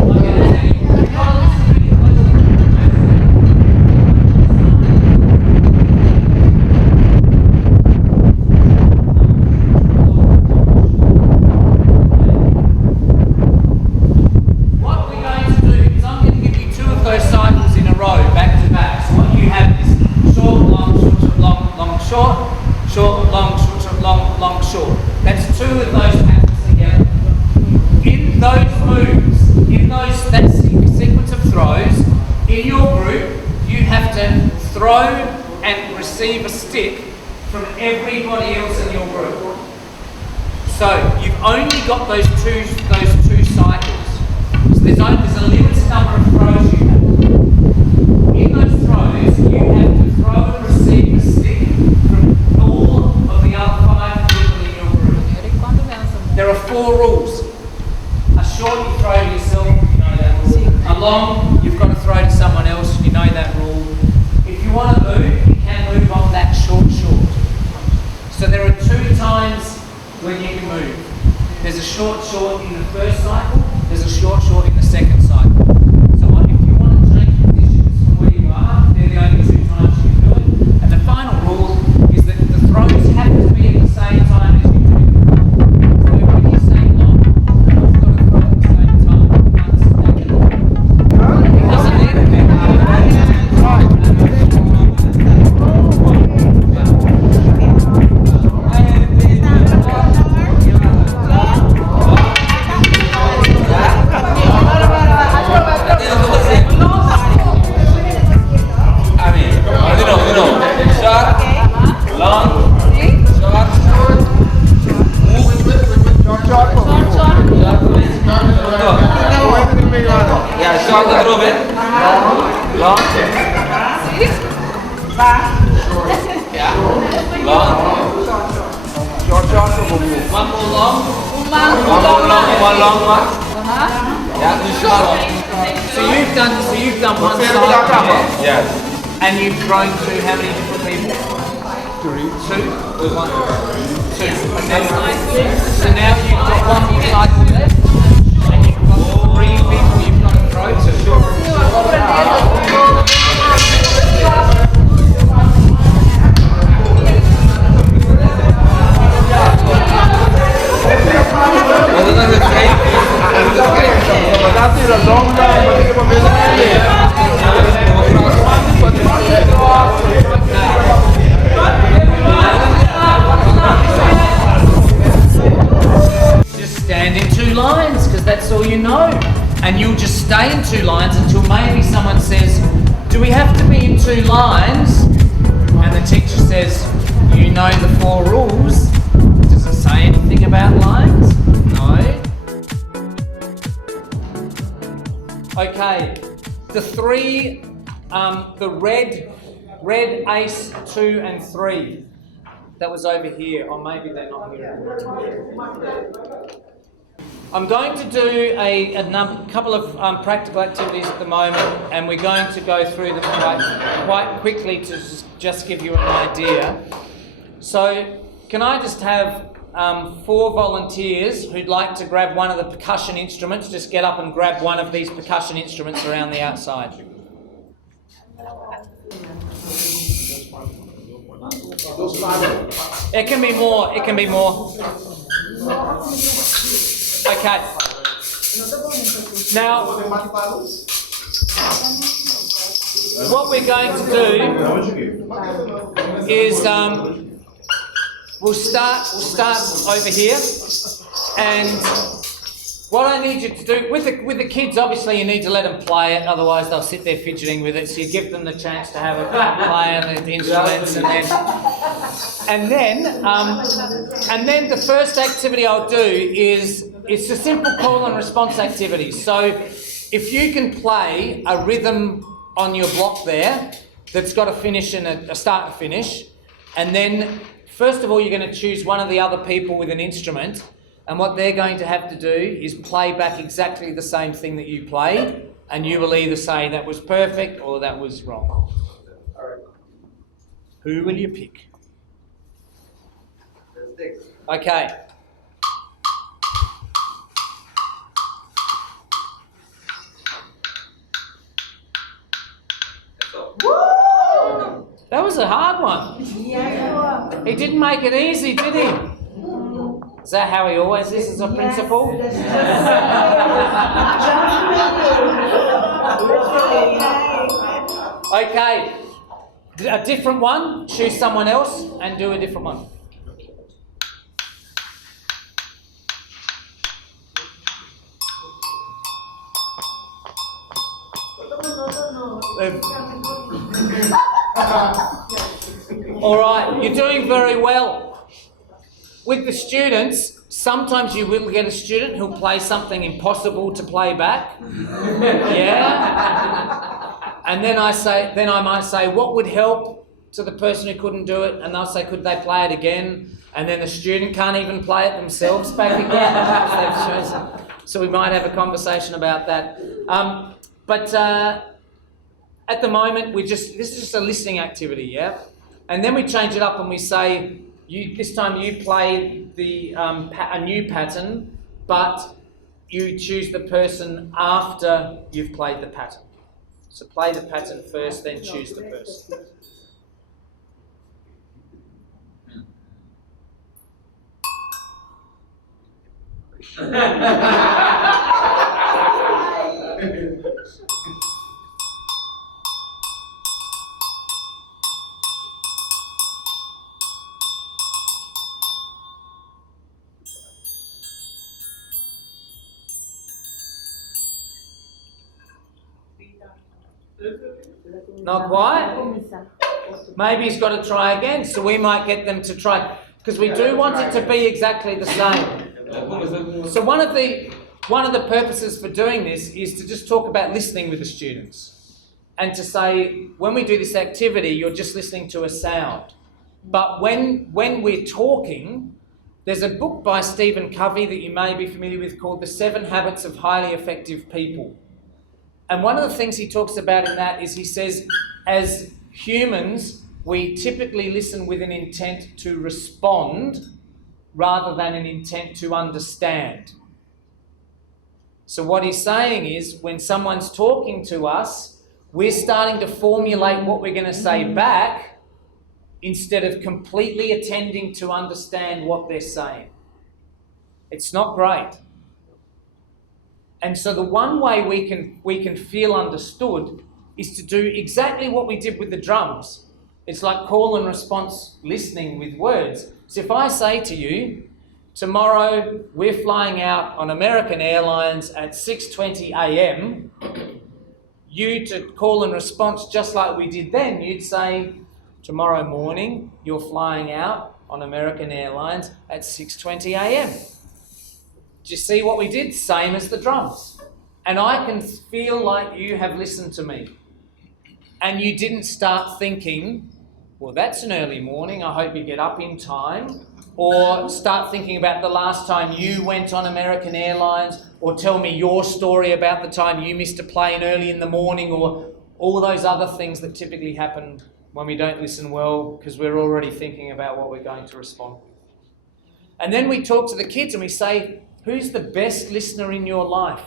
going to tell you, you've got to listen really closely. What we're going to do is I'm going to give you 2 of those cycles in a row, back to back. So what you have is short, long, short, long, long, short, short, long, short, long, long, short. That's 2 of those patterns together. In those moves, in that sequence of throws, in your group, you have to throw and receive a stick from everybody else in your group. So you've only got those two cycles. So there's a limited number of throws you have. In those throws, you have to throw and receive a stick from all of the other 5 people in your group. There are 4 rules. A short, you throw to yourself, you know that rule. A long, you've got to throw to someone else, you know that rule. If you want to move, you can move on that short. So there are 2 times when you can move. There's a short in the first cycle, there's a short in the second cycle. So if you want to change positions from where you are, they're the only 2 One more long. One long one. Yeah, so you've done one side. Yeah. And you've thrown to how many different people? Two. One. Two. So now you've got one more cycle left, and you've got 3 people you've got to throw to. Just stand in 2 lines, because that's all you know. And you'll just stay in 2 lines until maybe someone says, do we have to be in 2 lines? And the teacher says, you know the 4 rules. Does it say anything about lines? No. Okay, the 3, the red ace 2 and 3. That was over here, or maybe they're not here. I'm going to do a couple of practical activities at the moment, and we're going to go through them quite quickly to just give you an idea. So, can I just have 4 volunteers who'd like to grab one of the percussion instruments? Just get up and grab one of these percussion instruments around the outside. It can be more. It can be more. Okay. Now, what we're going to do is we'll start over here, and what I need you to do with the kids, obviously you need to let them play it, otherwise they'll sit there fidgeting with it. So you give them the chance to have a play on the instruments, and then the first activity I'll do is it's a simple call and response activity. So if you can play a rhythm on your block there that's got a finish and a start and finish, and then first of all you're going to choose one of the other people with an instrument, and what they're going to have to do is play back exactly the same thing that you played, and you will either say that was perfect or that was wrong. Who will you pick? Okay. That was a hard one. Yeah. He didn't make it easy, did he? Is that how he always is as a principal? Okay. A different one. Choose someone else and do a different one. All right, you're doing very well. With the students, sometimes you will get a student who'll play something impossible to play back. Yeah. And then I might say, what would help to the person who couldn't do it? And they'll say, could they play it again? And then the student can't even play it themselves back again. So we might have a conversation about that. But at the moment, this is just a listening activity, yeah? And then we change it up and we say, this time you play a new pattern, but you choose the person after you've played the pattern. So play the pattern first, then choose the person. Not quite? Maybe he's got to try again, so we might get them to try, because we do want it to be exactly the same. So one of the purposes for doing this is to just talk about listening with the students, and to say, when we do this activity, you're just listening to a sound. But when we're talking, There's a book by Stephen Covey that you may be familiar with called The 7 Habits of Highly Effective People. And one of the things he talks about in that is he says, as humans, we typically listen with an intent to respond rather than an intent to understand. So what he's saying is when someone's talking to us, we're starting to formulate what we're going to say back instead of completely attending to understand what they're saying. It's not great. And so the one way we can feel understood is to do exactly what we did with the drums. It's like call and response listening with words. So if I say to you, tomorrow we're flying out on American Airlines at 6:20 a.m., you to call and response just like we did then, you'd say, tomorrow morning you're flying out on American Airlines at 6:20 a.m. Do you see what we did? Same as the drums. And I can feel like you have listened to me. And you didn't start thinking, well, that's an early morning, I hope you get up in time. Or start thinking about the last time you went on American Airlines, or tell me your story about the time you missed a plane early in the morning, or all those other things that typically happen when we don't listen well because we're already thinking about what we're going to respond with. And then we talk to the kids and we say, who's the best listener in your life?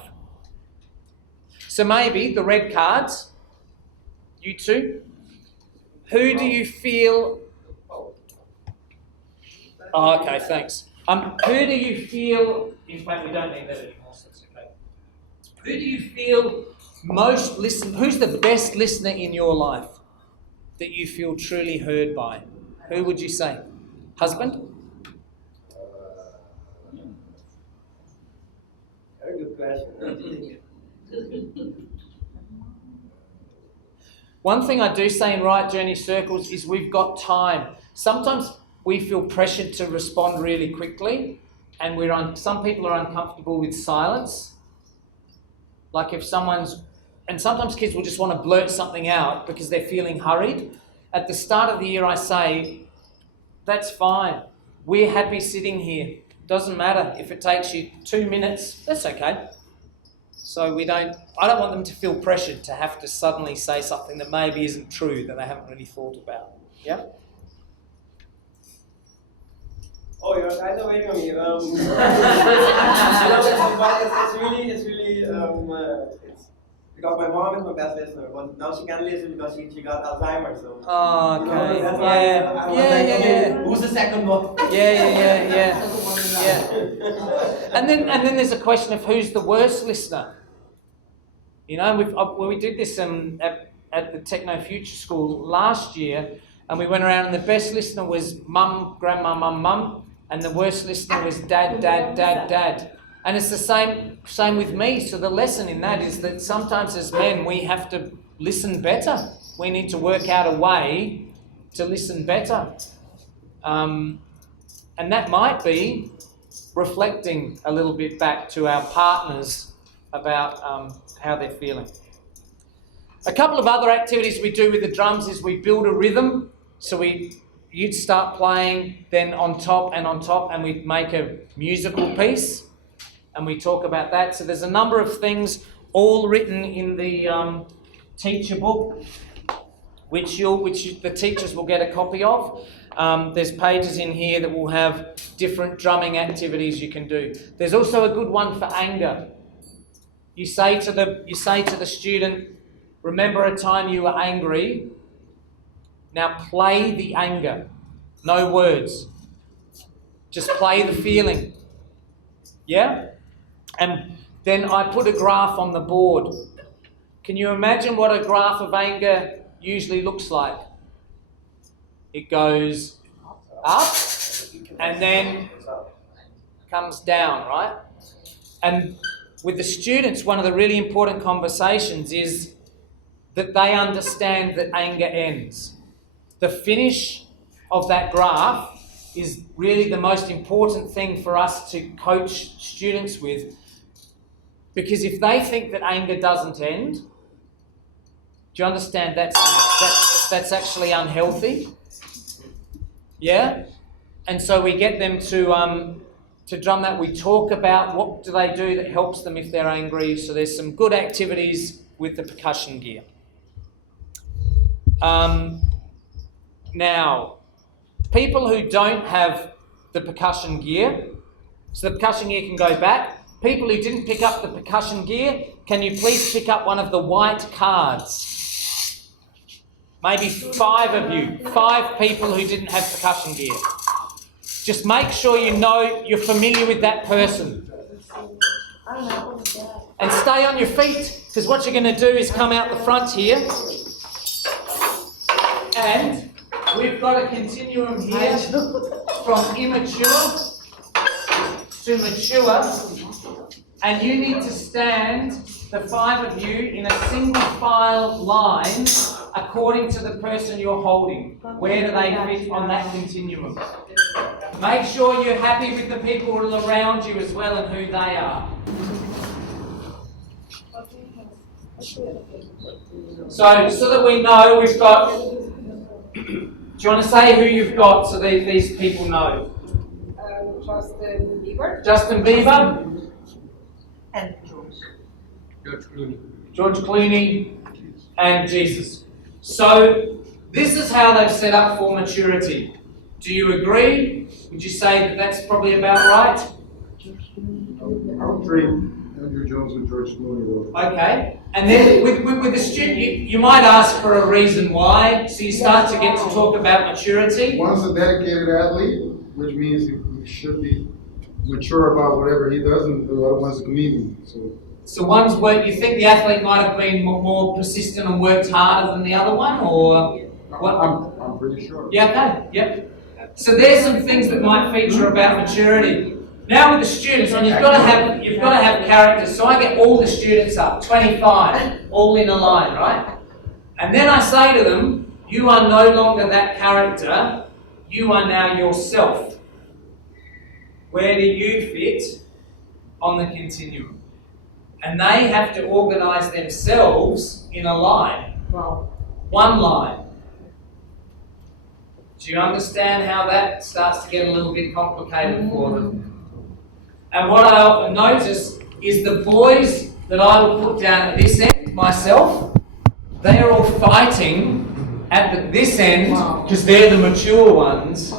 So maybe the red cards, you two. Who do you feel... Oh, okay, thanks. Who do you feel... In fact, we don't need that anymore, so it's okay. Who do you feel most listen... Who's the best listener in your life that you feel truly heard by? Who would you say? Husband? Very good question. One thing I do say in Right Journey Circles is we've got time. Sometimes we feel pressured to respond really quickly, and some people are uncomfortable with silence. Like if and sometimes kids will just want to blurt something out because they're feeling hurried. At the start of the year I say, that's fine. We're happy sitting here. Doesn't matter if it takes you 2 minutes, that's okay. So I don't want them to feel pressured to have to suddenly say something that maybe isn't true, that they haven't really thought about. Yeah? Oh, your guys are waiting on me. It's really, it's because my mom is my best listener, but now she can't listen because she got Alzheimer's. So. Oh, okay. That's why I was Yeah. who's the second one? Yeah. And then there's a question of who's the worst listener. You know, we did this at the Techno Future School last year, and we went around, and the best listener was mum, grandma, mum, and the worst listener was dad. And it's the same with me. So the lesson in that is that sometimes as men we have to listen better. We need to work out a way to listen better. And that might be reflecting a little bit back to our partners about how they're feeling. A couple of other activities we do with the drums is we build a rhythm. So you'd start playing, then on top, and we'd make a musical piece, and we talk about that. So there's a number of things all written in the teacher book, which the teachers will get a copy of. There's pages in here that will have different drumming activities you can do. There's also a good one for anger. You say to the student, remember a time you were angry. Now play the anger. No words. Just play the feeling. Yeah? And then I put a graph on the board. Can you imagine what a graph of anger usually looks like? It goes up and then comes down, right? And with the students, one of the really important conversations is that they understand that anger ends. The finish of that graph is really the most important thing for us to coach students with, because if they think that anger doesn't end, do you understand that's actually unhealthy? Yeah? And so we get them to drum that. We talk about what do they do that helps them if they're angry. So there's some good activities with the percussion gear. Now, people who don't have the percussion gear, so the percussion gear can go back. People who didn't pick up the percussion gear, can you please pick up one of the white cards? Maybe 5 of you, 5 people who didn't have percussion gear. Just make sure you know you're familiar with that person. And stay on your feet, because what you're going to do is come out the front here. And we've got a continuum here from immature to mature. And you need to stand, the 5 of you, in a single file line according to the person you're holding. Where do they fit on that continuum? Make sure you're happy with the people around you as well and who they are. So that we know we've got... Do you want to say who you've got so that these people know? Justin Bieber. Justin Bieber. And George. George Clooney and Jesus. So this is how they've set up for maturity. Do you agree? Would you say that that's probably about right? I'll trade Andrew Jones with George Clooney though. Okay. And then with the student, you might ask for a reason why. So you start to get to talk about maturity. One's a dedicated athlete, which means he should be mature about whatever he does, and the other one's a comedian. So one's work. You think the athlete might have been more persistent and worked harder than the other one, or what? I'm pretty sure. Yeah. Okay. Yep. So there's some things that might feature about maturity. Now with the students, and you've got to have characters. So I get all the students up, 25, all in a line, right? And then I say to them, you are no longer that character. You are now yourself. Where do you fit on the continuum? And they have to organise themselves in a line. One line. Do you understand how that starts to get a little bit complicated for them? And what I often notice is the boys that I will put down at this end, myself, they are all fighting at this end because they're the mature ones.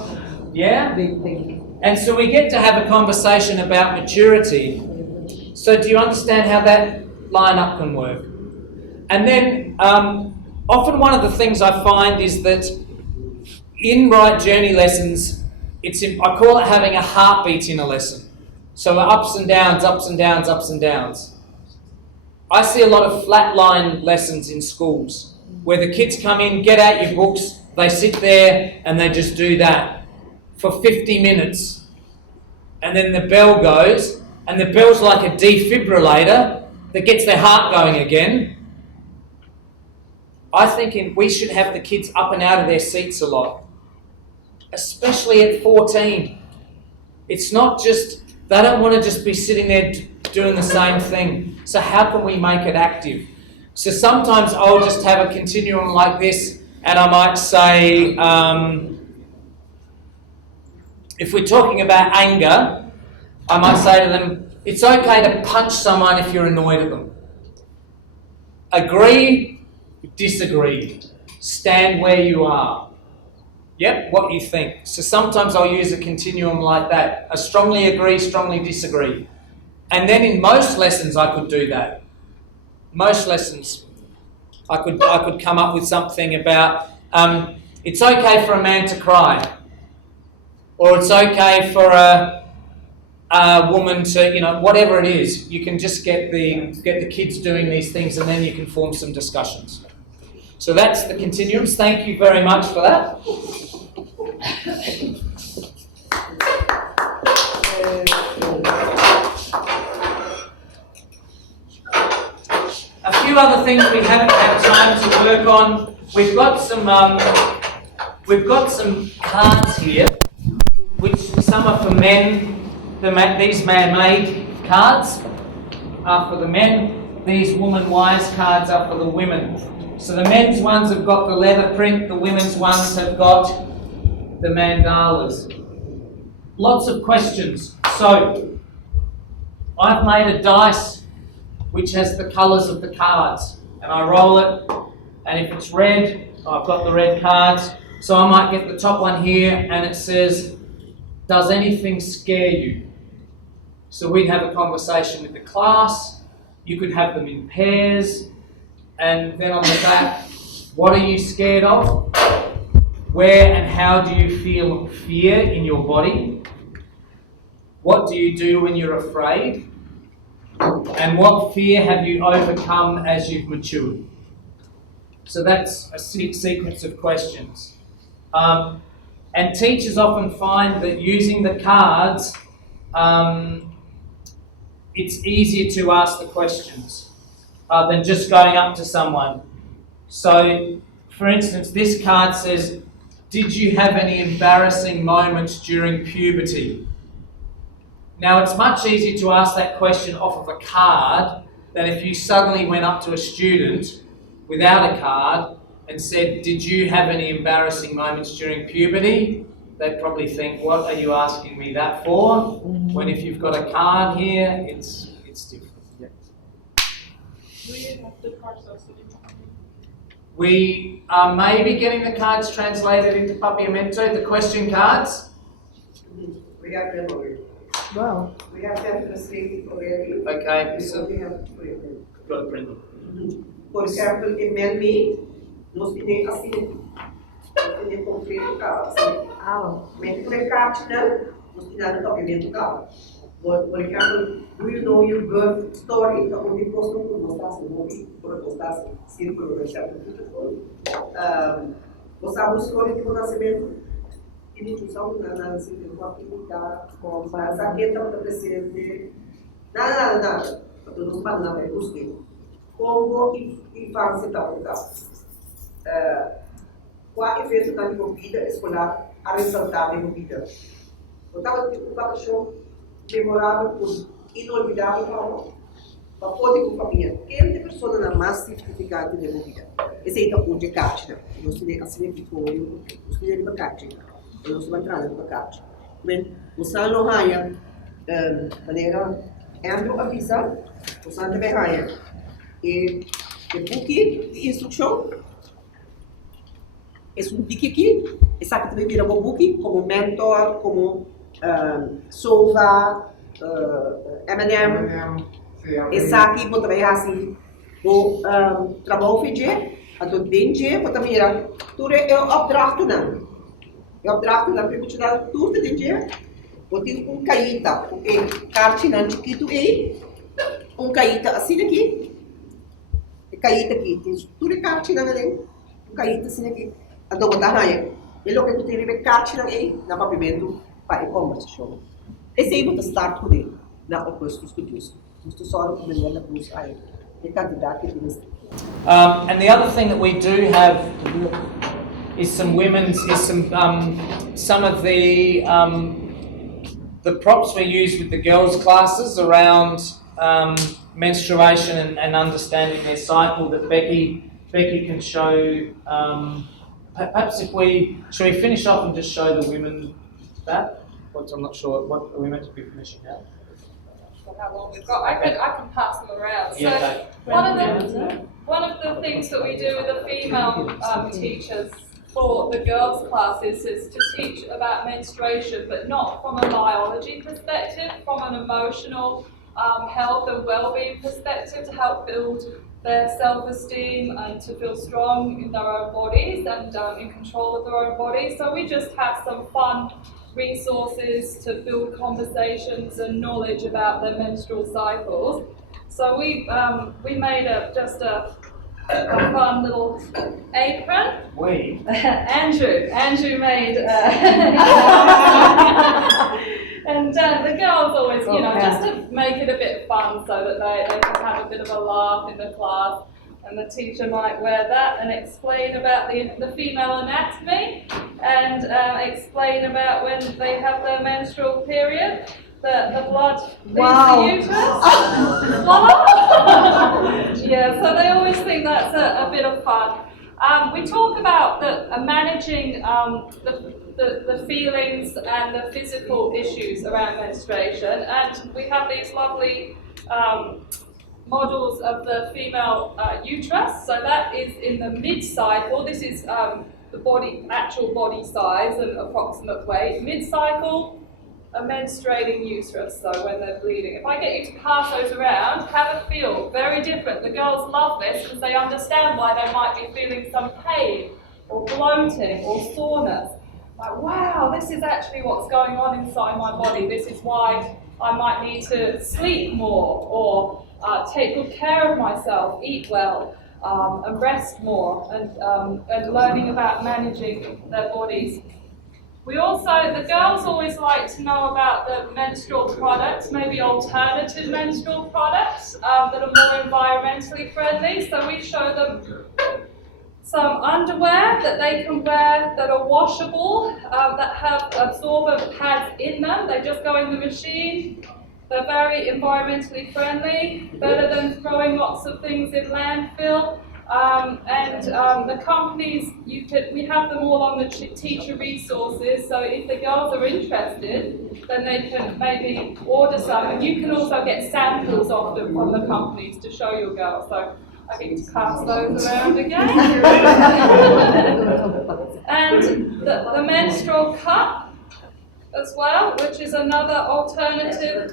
Yeah? And so we get to have a conversation about maturity. So do you understand how that line-up can work? And then often one of the things I find is that in Rite Journey lessons, I call it having a heartbeat in a lesson. So ups and downs, ups and downs, ups and downs. I see a lot of flatline lessons in schools where the kids come in, get out your books, they sit there and they just do that for 50 minutes. And then the bell goes, and the bell's like a defibrillator that gets their heart going again. I think we should have the kids up and out of their seats a lot, especially at 14. It's not just, they don't want to just be sitting there doing the same thing. So how can we make it active? So sometimes I'll just have a continuum like this, and I might say, if we're talking about anger, I might say to them, it's okay to punch someone if you're annoyed at them. Agree, disagree. Stand where you are. Yep, what you think. So sometimes I'll use a continuum like that. I strongly agree, strongly disagree. And then in most lessons I could do that. Most lessons I could come up with something about it's okay for a man to cry. Or it's okay for a woman to, whatever it is. You can just get the kids doing these things, and then you can form some discussions. So that's the continuums. Thank you very much for that. A few other things we haven't had time to work on. We've got some cards here, which some are for men. These man-made cards are for the men. These woman-wise cards are for the women. So the men's ones have got the leather print. The women's ones have got the mandalas. lots of questions. So, I've made a dice which has the colours of the cards, and I roll it, and if it's red, I've got the red cards, so I might get the top one here, and it says, does anything scare you? So we'd have a conversation with the class, you could have them in pairs, and then on the back, what are you scared of? Where and how do you feel fear in your body? What do you do when you're afraid? And what fear have you overcome as you've matured? So that's a sequence of questions. And teachers often find that using the cards, it's easier to ask the questions than just going up to someone. So, for instance, this card says, did you have any embarrassing moments during puberty? Now, it's much easier to ask that question off of a card than if you suddenly went up to a student without a card and said, did you have any embarrassing moments during puberty? They'd probably think, what are you asking me that for? When if you've got a card here, it's different. Yeah. Do you have the cards also in We are maybe getting the cards translated into Papiamento, the question cards. We have them already. Wow. We have them translated already. Okay, so We have to print them. got to print them. Por exemplo, em Melmi, nós temos assim, nós temos completo carro, assim. Mas por exemplo, nós temos documento carro. Por exemplo, do you know your birth story? Então, onde posso mostrar assim, por mostrar assim, círculo, por exemplo, você sabe a história do nascimento? E de usar na círculo, uma pinta, com a jaqueta para presidente. Nada. Nós falamos na busquei. Como infância tal. Qual evento na minha vida escolar a ressaltar a minha vida? Eu estava show memorável, por inolvidável para poder com a família. Quem é a pessoa na mais significante da minha vida? Esse é o de caixa. Nós temos assim que foi, nós temos uma caixa. Nós vamos entrar numa caixa. Mas o salão raia, maneira, Andrew avisa, o salão também raia. E o book de instrução, esse book aqui, essa que também vira um book como mentor, como Sova, M&M, essa aqui pode também assim, o trabalho feito, a do dente, pode também ir, tudo é opdracht não, porque você dá tudo dente, pode ter caíta, porque cartinha chiquito aí, caíta assim aqui. Caíta aqui, tem tudo cartinha ali, caíta assim aqui, a do botar raia. E o que tu tem que cartinha aí, na papimento, para e-commerce show. Esse aí você start com ele, na oposto estudioso. Você só não pode ver na cruz aí, é candidato que tem. And the other thing that we do have is some some of the props we use with the girls' classes around menstruation and understanding their cycle that Becky can show. Perhaps should we finish off and just show the women that? I'm not sure. What are we meant to be finishing now? How long we've got? I can pass them around. Yeah, so okay. one of the things that we do with the female teachers for the girls' classes is to teach about menstruation, but not from a biology perspective, from an emotional health and well-being perspective, to help build their self-esteem and to feel strong in their own bodies and in control of their own bodies. So we just have some fun resources to build conversations and knowledge about their menstrual cycles. So we made just a fun little apron. Andrew made and the girls always, just to make it a bit fun so that they can have a bit of a laugh in the class, and the teacher might wear that and explain about the female anatomy and explain about when they have their menstrual period, the blood leaves the uterus. Yeah, so they always think that's a bit of fun. We talk about managing the feelings and the physical issues around menstruation. And we have these lovely models of the female uterus. So that is in the mid-cycle. This is the actual body size and approximate weight. Mid-cycle, a menstruating uterus, so when they're bleeding. If I get you to pass those around, have a feel. Very different. The girls love this because they understand why they might be feeling some pain or bloating or soreness. Like, wow, this is actually what's going on inside my body. This is why I might need to sleep more or take good care of myself, eat well, and rest more, and learning about managing their bodies. We also, the girls always like to know about the menstrual products, maybe alternative menstrual products that are more environmentally friendly. So we show them some underwear that they can wear that are washable, that have absorbent pads in them. They just go in the machine. They're very environmentally friendly, better than throwing lots of things in landfill. The companies, we have them all on the teacher resources, so if the girls are interested, then they can maybe order some, and you can also get samples of them from the companies to show your girls. So I get you to pass those around again. And the menstrual cup as well, which is another alternative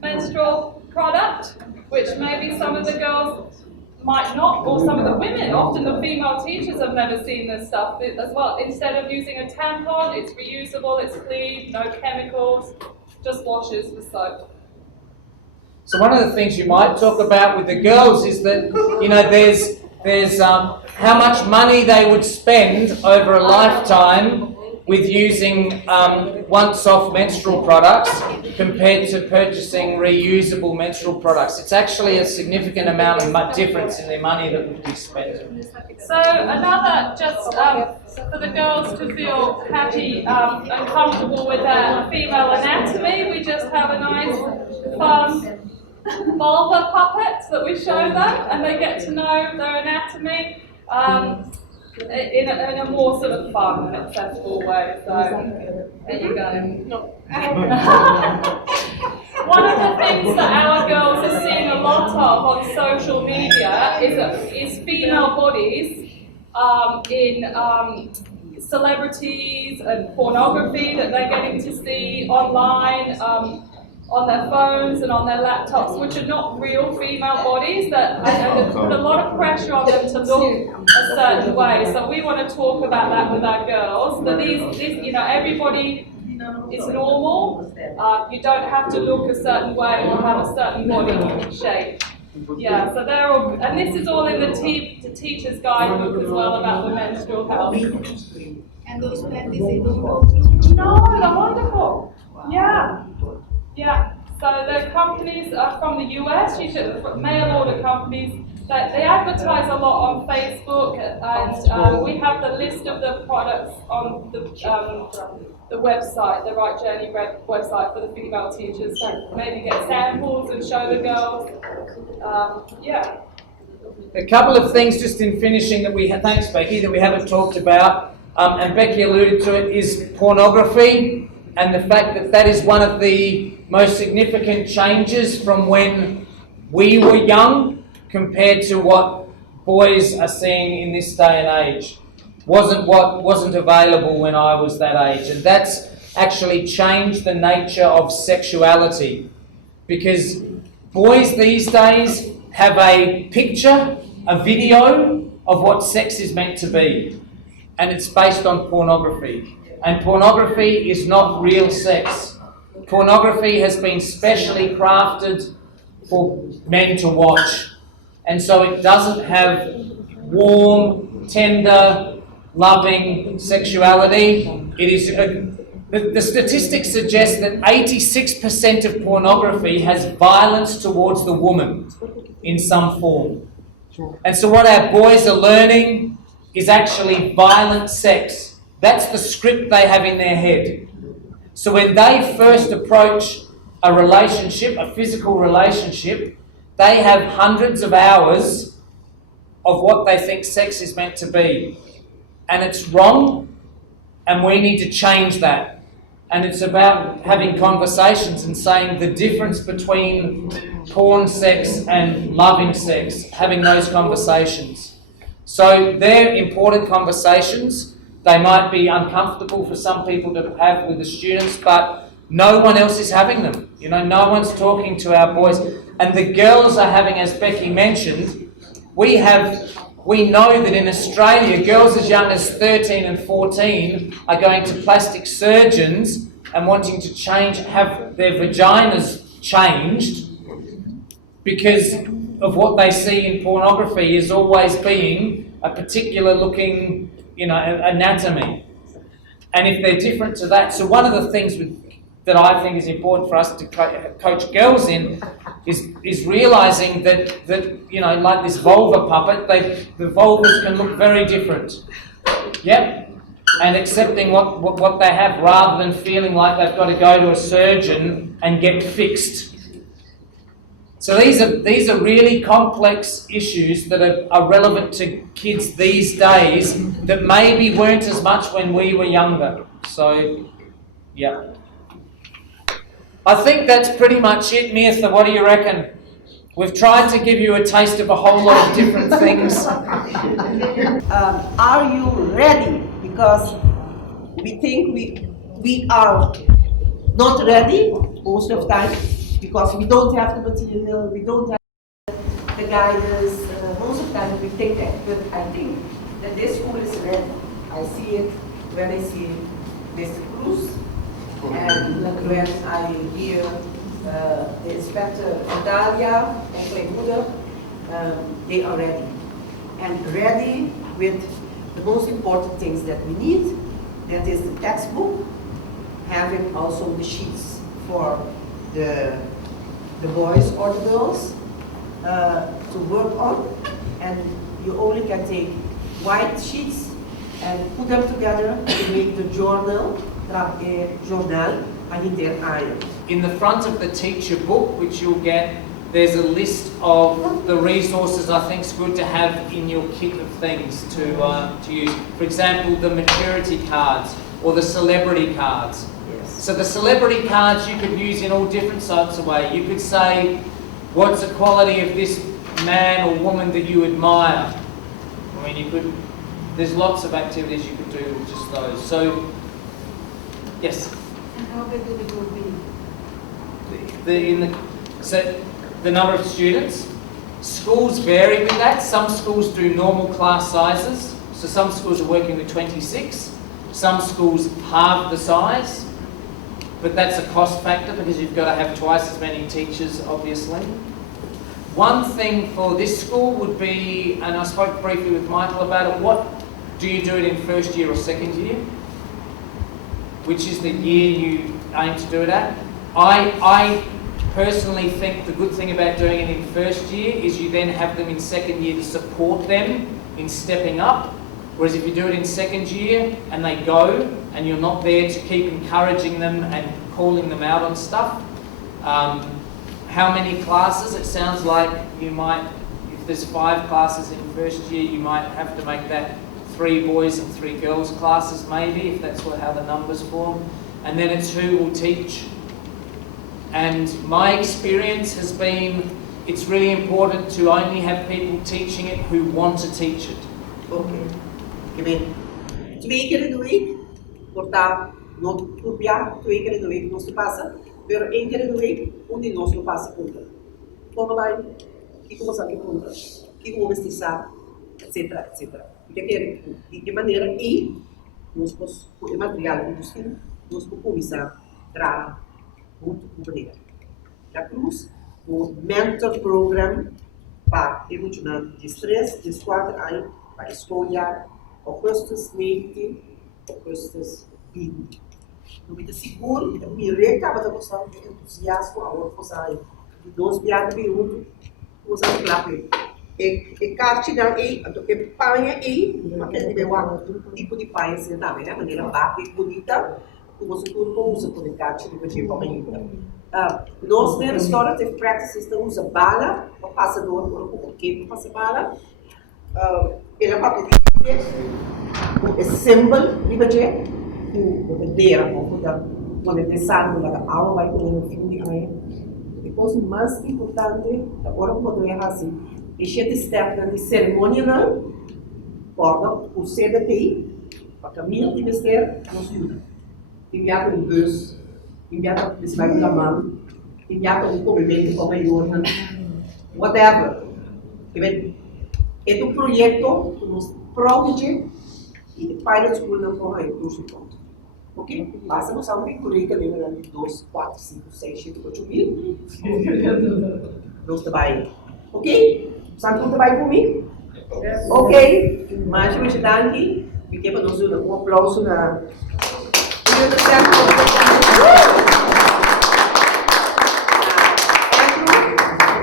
menstrual product, which maybe some of the girls might not, or some of the women, often the female teachers have never seen this stuff as well. Instead of using a tampon, it's reusable, it's clean, no chemicals, just washes with soap. So one of the things you might talk about with the girls is that, there's how much money they would spend over a lifetime with using once-off menstrual products compared to purchasing reusable menstrual products. It's actually a significant amount of difference in their money that would be spent. So another, just for the girls to feel happy and comfortable with their female anatomy, we just have a nice, fun vulva puppet that we show them, and they get to know their anatomy. In a more sort of fun and accessible way. So there you go. One of the things that our girls are seeing a lot of on social media is female bodies in celebrities and pornography that they're getting to see online. On their phones and on their laptops, which are not real female bodies, and put a lot of pressure on them to look a certain way. So we want to talk about that with our girls. That these everybody is normal. You don't have to look a certain way or have a certain body shape. Yeah, so they're all, and this is all in the teacher's guidebook as well about the menstrual health. And those panties, they don't go through? No, they're wonderful. Yeah. Yeah, so the companies are from the US, mail order companies, they advertise a lot on Facebook, and we have the list of the products on the website, the Rite Journey website for the female teachers, so maybe get samples and show the girls. Yeah. A couple of things just in finishing that thanks Becky, that we haven't talked about, and Becky alluded to it, is pornography. And the fact that that is one of the most significant changes from when we were young compared to what boys are seeing in this day and age. Wasn't available when I was that age. And that's actually changed the nature of sexuality. Because boys these days have a picture, a video of what sex is meant to be. And it's based on pornography. And pornography is not real sex. Pornography has been specially crafted for men to watch. And so it doesn't have warm, tender, loving sexuality. It is the statistics suggest that 86% of pornography has violence towards the woman in some form. And so what our boys are learning is actually violent sex. That's the script they have in their head. So when they first approach a relationship, a physical relationship, they have hundreds of hours of what they think sex is meant to be. And it's wrong, And we need to change that. And it's about having conversations and saying the difference between porn sex and loving sex, having those conversations. So they're important conversations. They might be uncomfortable for some people to have with the students, but no one else is having them. You know, no one's talking to our boys. And the girls are having, as Becky mentioned, we know that in Australia, girls as young as 13 and 14 are going to plastic surgeons and wanting to have their vaginas changed because of what they see in pornography is always being a particular looking, anatomy. And if they're different to that, so one of the things that I think is important for us to coach girls in is realising that like this vulva puppet, the vulvas can look very different. Yep. And accepting what they have rather than feeling like they've got to go to a surgeon and get fixed. So these are really complex issues that are relevant to kids these days that maybe weren't as much when we were younger. So, yeah. I think that's pretty much it, Mirtha. What do you reckon? We've tried to give you a taste of a whole lot of different things. Are you ready? Because we think we are not ready most of the time because we don't have the material, we don't have the guidance. Most of the time we think that, but I think that this school is ready. I see it when I see Mr. Cruz and when I hear the inspector Dalia and Claymoeder, they are ready. And ready with the most important things that we need, that is the textbook, having also the sheets for the boys or the girls to work on, and you only can take white sheets and put them together to make the journal iron. In the front of the teacher book, which you'll get, there's a list of the resources I think is good to have in your kit of things to use. For example, the maturity cards or the celebrity cards. Yes. So the celebrity cards you could use in all different sorts of ways. You could say, what's the quality of this man or woman that you admire? I mean, there's lots of activities you could do with just those. So, yes? And how big will the group be? The number of students. Schools vary with that. Some schools do normal class sizes. So some schools are working with 26. Some schools halve the size. But that's a cost factor because you've got to have twice as many teachers, obviously. One thing for this school would be, and I spoke briefly with Michael about it, do you do it in first year or second year? Which is the year you aim to do it at? I personally think the good thing about doing it in first year is you then have them in second year to support them in stepping up. Whereas if you do it in second year and they go and you're not there to keep encouraging them and calling them out on stuff, how many classes? It sounds like you might, if there's 5 classes in first year, you might have to make that 3 boys and 3 girls classes maybe, if that's how the numbers form. And then it's who will teach. And my experience has been, it's really important to only have people teaching it who want to teach it. Okay. Kami 2 keer in de week wordt daar nog probeer 2 keer in de week nos te passen, pero 1 keer in de week onde nos não passa conta. Online, que começar que conta, que vamos mestiçar, etc, etc. De que maneira e nós o material que nós temos, nós começar a muito compreender. Da Cruz, o mentor program para emocional de stress, de 4 anos para escolher Augustus 19, Augustus 20. Eu me seguro, eu me recaba da questão de entusiasmo a outra coisa. De 2 piadas de um, usa o clave. E carte da e, a que panha e, aquele de uma tipo de panha assim, tá, né? Maneira bate bonita, como se tudo usa por carte de tipo bonita. Nós na restorative practices não usa bala, o passador por o que passa bala. Ele vai pedir o symbol de budget beber, ou poder pensar na aula, vai poder no fim de manhã. Depois, o mais importante, agora eu vou errar assim, este step de cerimônia, não, o CDTI, para caminho de besteira, nos ajuda. Enviar um bus, enviar um vai da mão, enviar um cumprimento com a maior, whatever. É um projeto que nos protege e para school não corre curso ponto. Ok? Basta não saber currículo de 2, 4, 5, 6, 7, 8 mil. Nós trabalhamos. Ok? Sabe como trabalha comigo? Ok? Mas eu te dar aqui, porque para nós um aplauso na.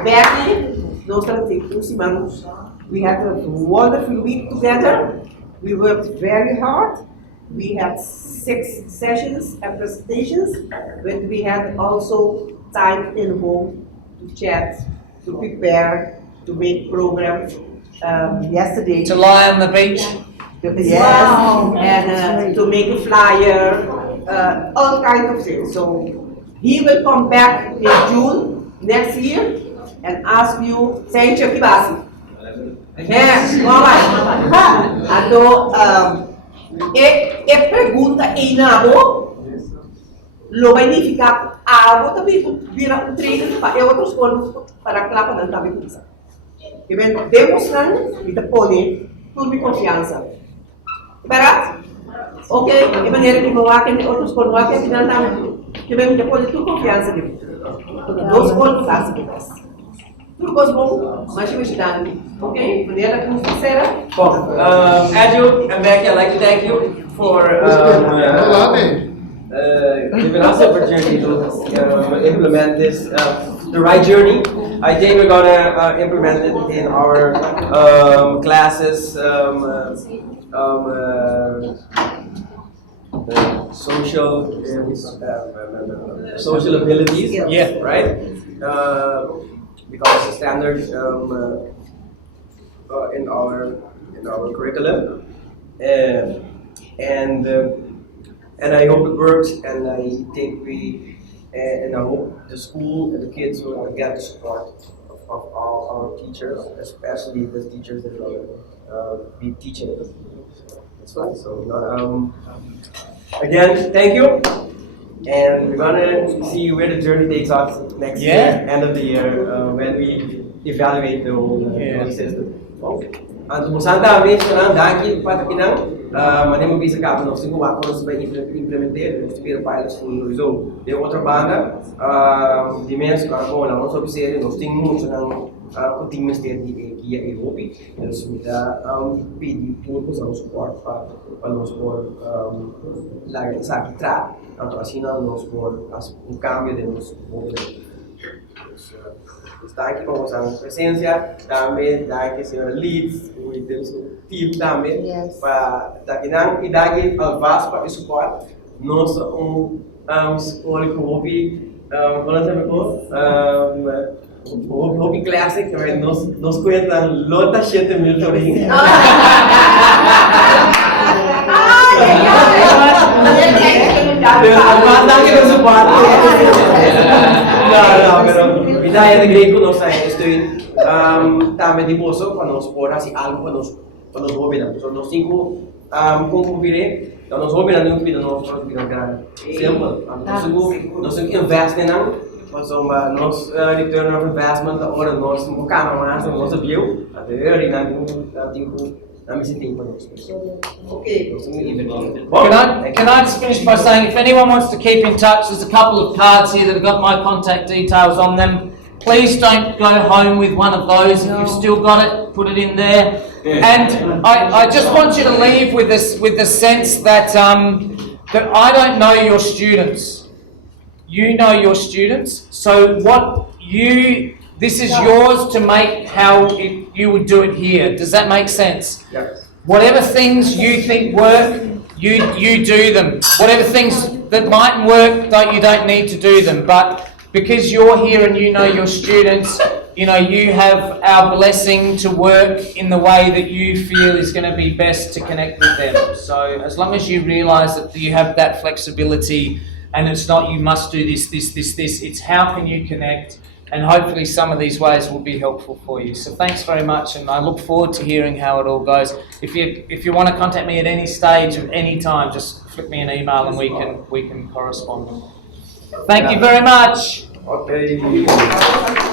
Becky, nós temos we had a wonderful week together. We worked very hard. We had 6 sessions and presentations, but we had also time in home to chat, to prepare, to make programs. Yesterday, To lie on the beach. yes, wow. And to make a flyer, all kinds of things. So he will come back in June next year and ask you, thank you, Kibasi. Yes, alright. Então, pergunta aí na boa, lo vai ficar algo também vira treino para outros colos para a clapa não também começar. E bem, demonstrando e depois tudo confiança. Verdade? Ok? De maneira que não há que outros colos não há que não também. Que bem, depois tudo confiança de dois colos fazem depois. Tudo bom, mas eu estou ok? Maneira como sincera. Bom, Adu and Becky, I'd like to thank you for giving us the opportunity to implement this, the Rite journey. I think we're gonna implement it in our classes, social abilities, Yeah. right? Because it's standard in our curriculum, and I hope it works, and I think and I hope the school and the kids will get the support of all our teachers, especially the teachers that will be teaching us. That's right. So again, thank you. And we're gonna see where the journey takes us next year, end of the year, when we evaluate the whole system. Ang musanta kami sa dahil pati kinang manem mo bisa ka no singo ako sa implementar no primeiro pilot school result. De outra banda, dimens ko lang no so bisere no sting mo sa nang kuting mister di kia Europe. Eles me dá pedi tudo para o suporte para nós por lá sa tra. Então assim nós por cambio de nos está aqui com a presença, também dá aqui a senhora Leeds, o team também, para dar e dar aqui ao vasto para o suporte, nós escola com hobby, hobby classic, nós conhecemos lota 7.000 torinhos. Mandar aqui no suporte. Não, pero ideia de grego nós estou também de bolso para nós pôr assim algo para nós ouvir. Então nós cinco concluirei, então nós ouvir não vida nós produzir grande. Sempre nós invest não, mas nós return of investment agora nós buscamos mais nós viu até aí não tem Okay. Can I just finish by saying, if anyone wants to keep in touch, there's a couple of cards here that have got my contact details on them. Please don't go home with one of those. If you've still got it, put it in there. And I just want you to leave with this, with the sense that that I don't know your students. You know your students. So this is yours to make how you would do it here. Does that make sense? Yes. Whatever things you think work, you do them. Whatever things that mightn't work, you don't need to do them. But because you're here and you know your students, you have our blessing to work in the way that you feel is going to be best to connect with them. So as long as you realise that you have that flexibility and it's not you must do this, it's how can you connect, and hopefully some of these ways will be helpful for you. So thanks very much, and I look forward to hearing how it all goes. If you want to contact me at any stage of any time, just flick me an email and we can correspond. Thank you very much. Okay.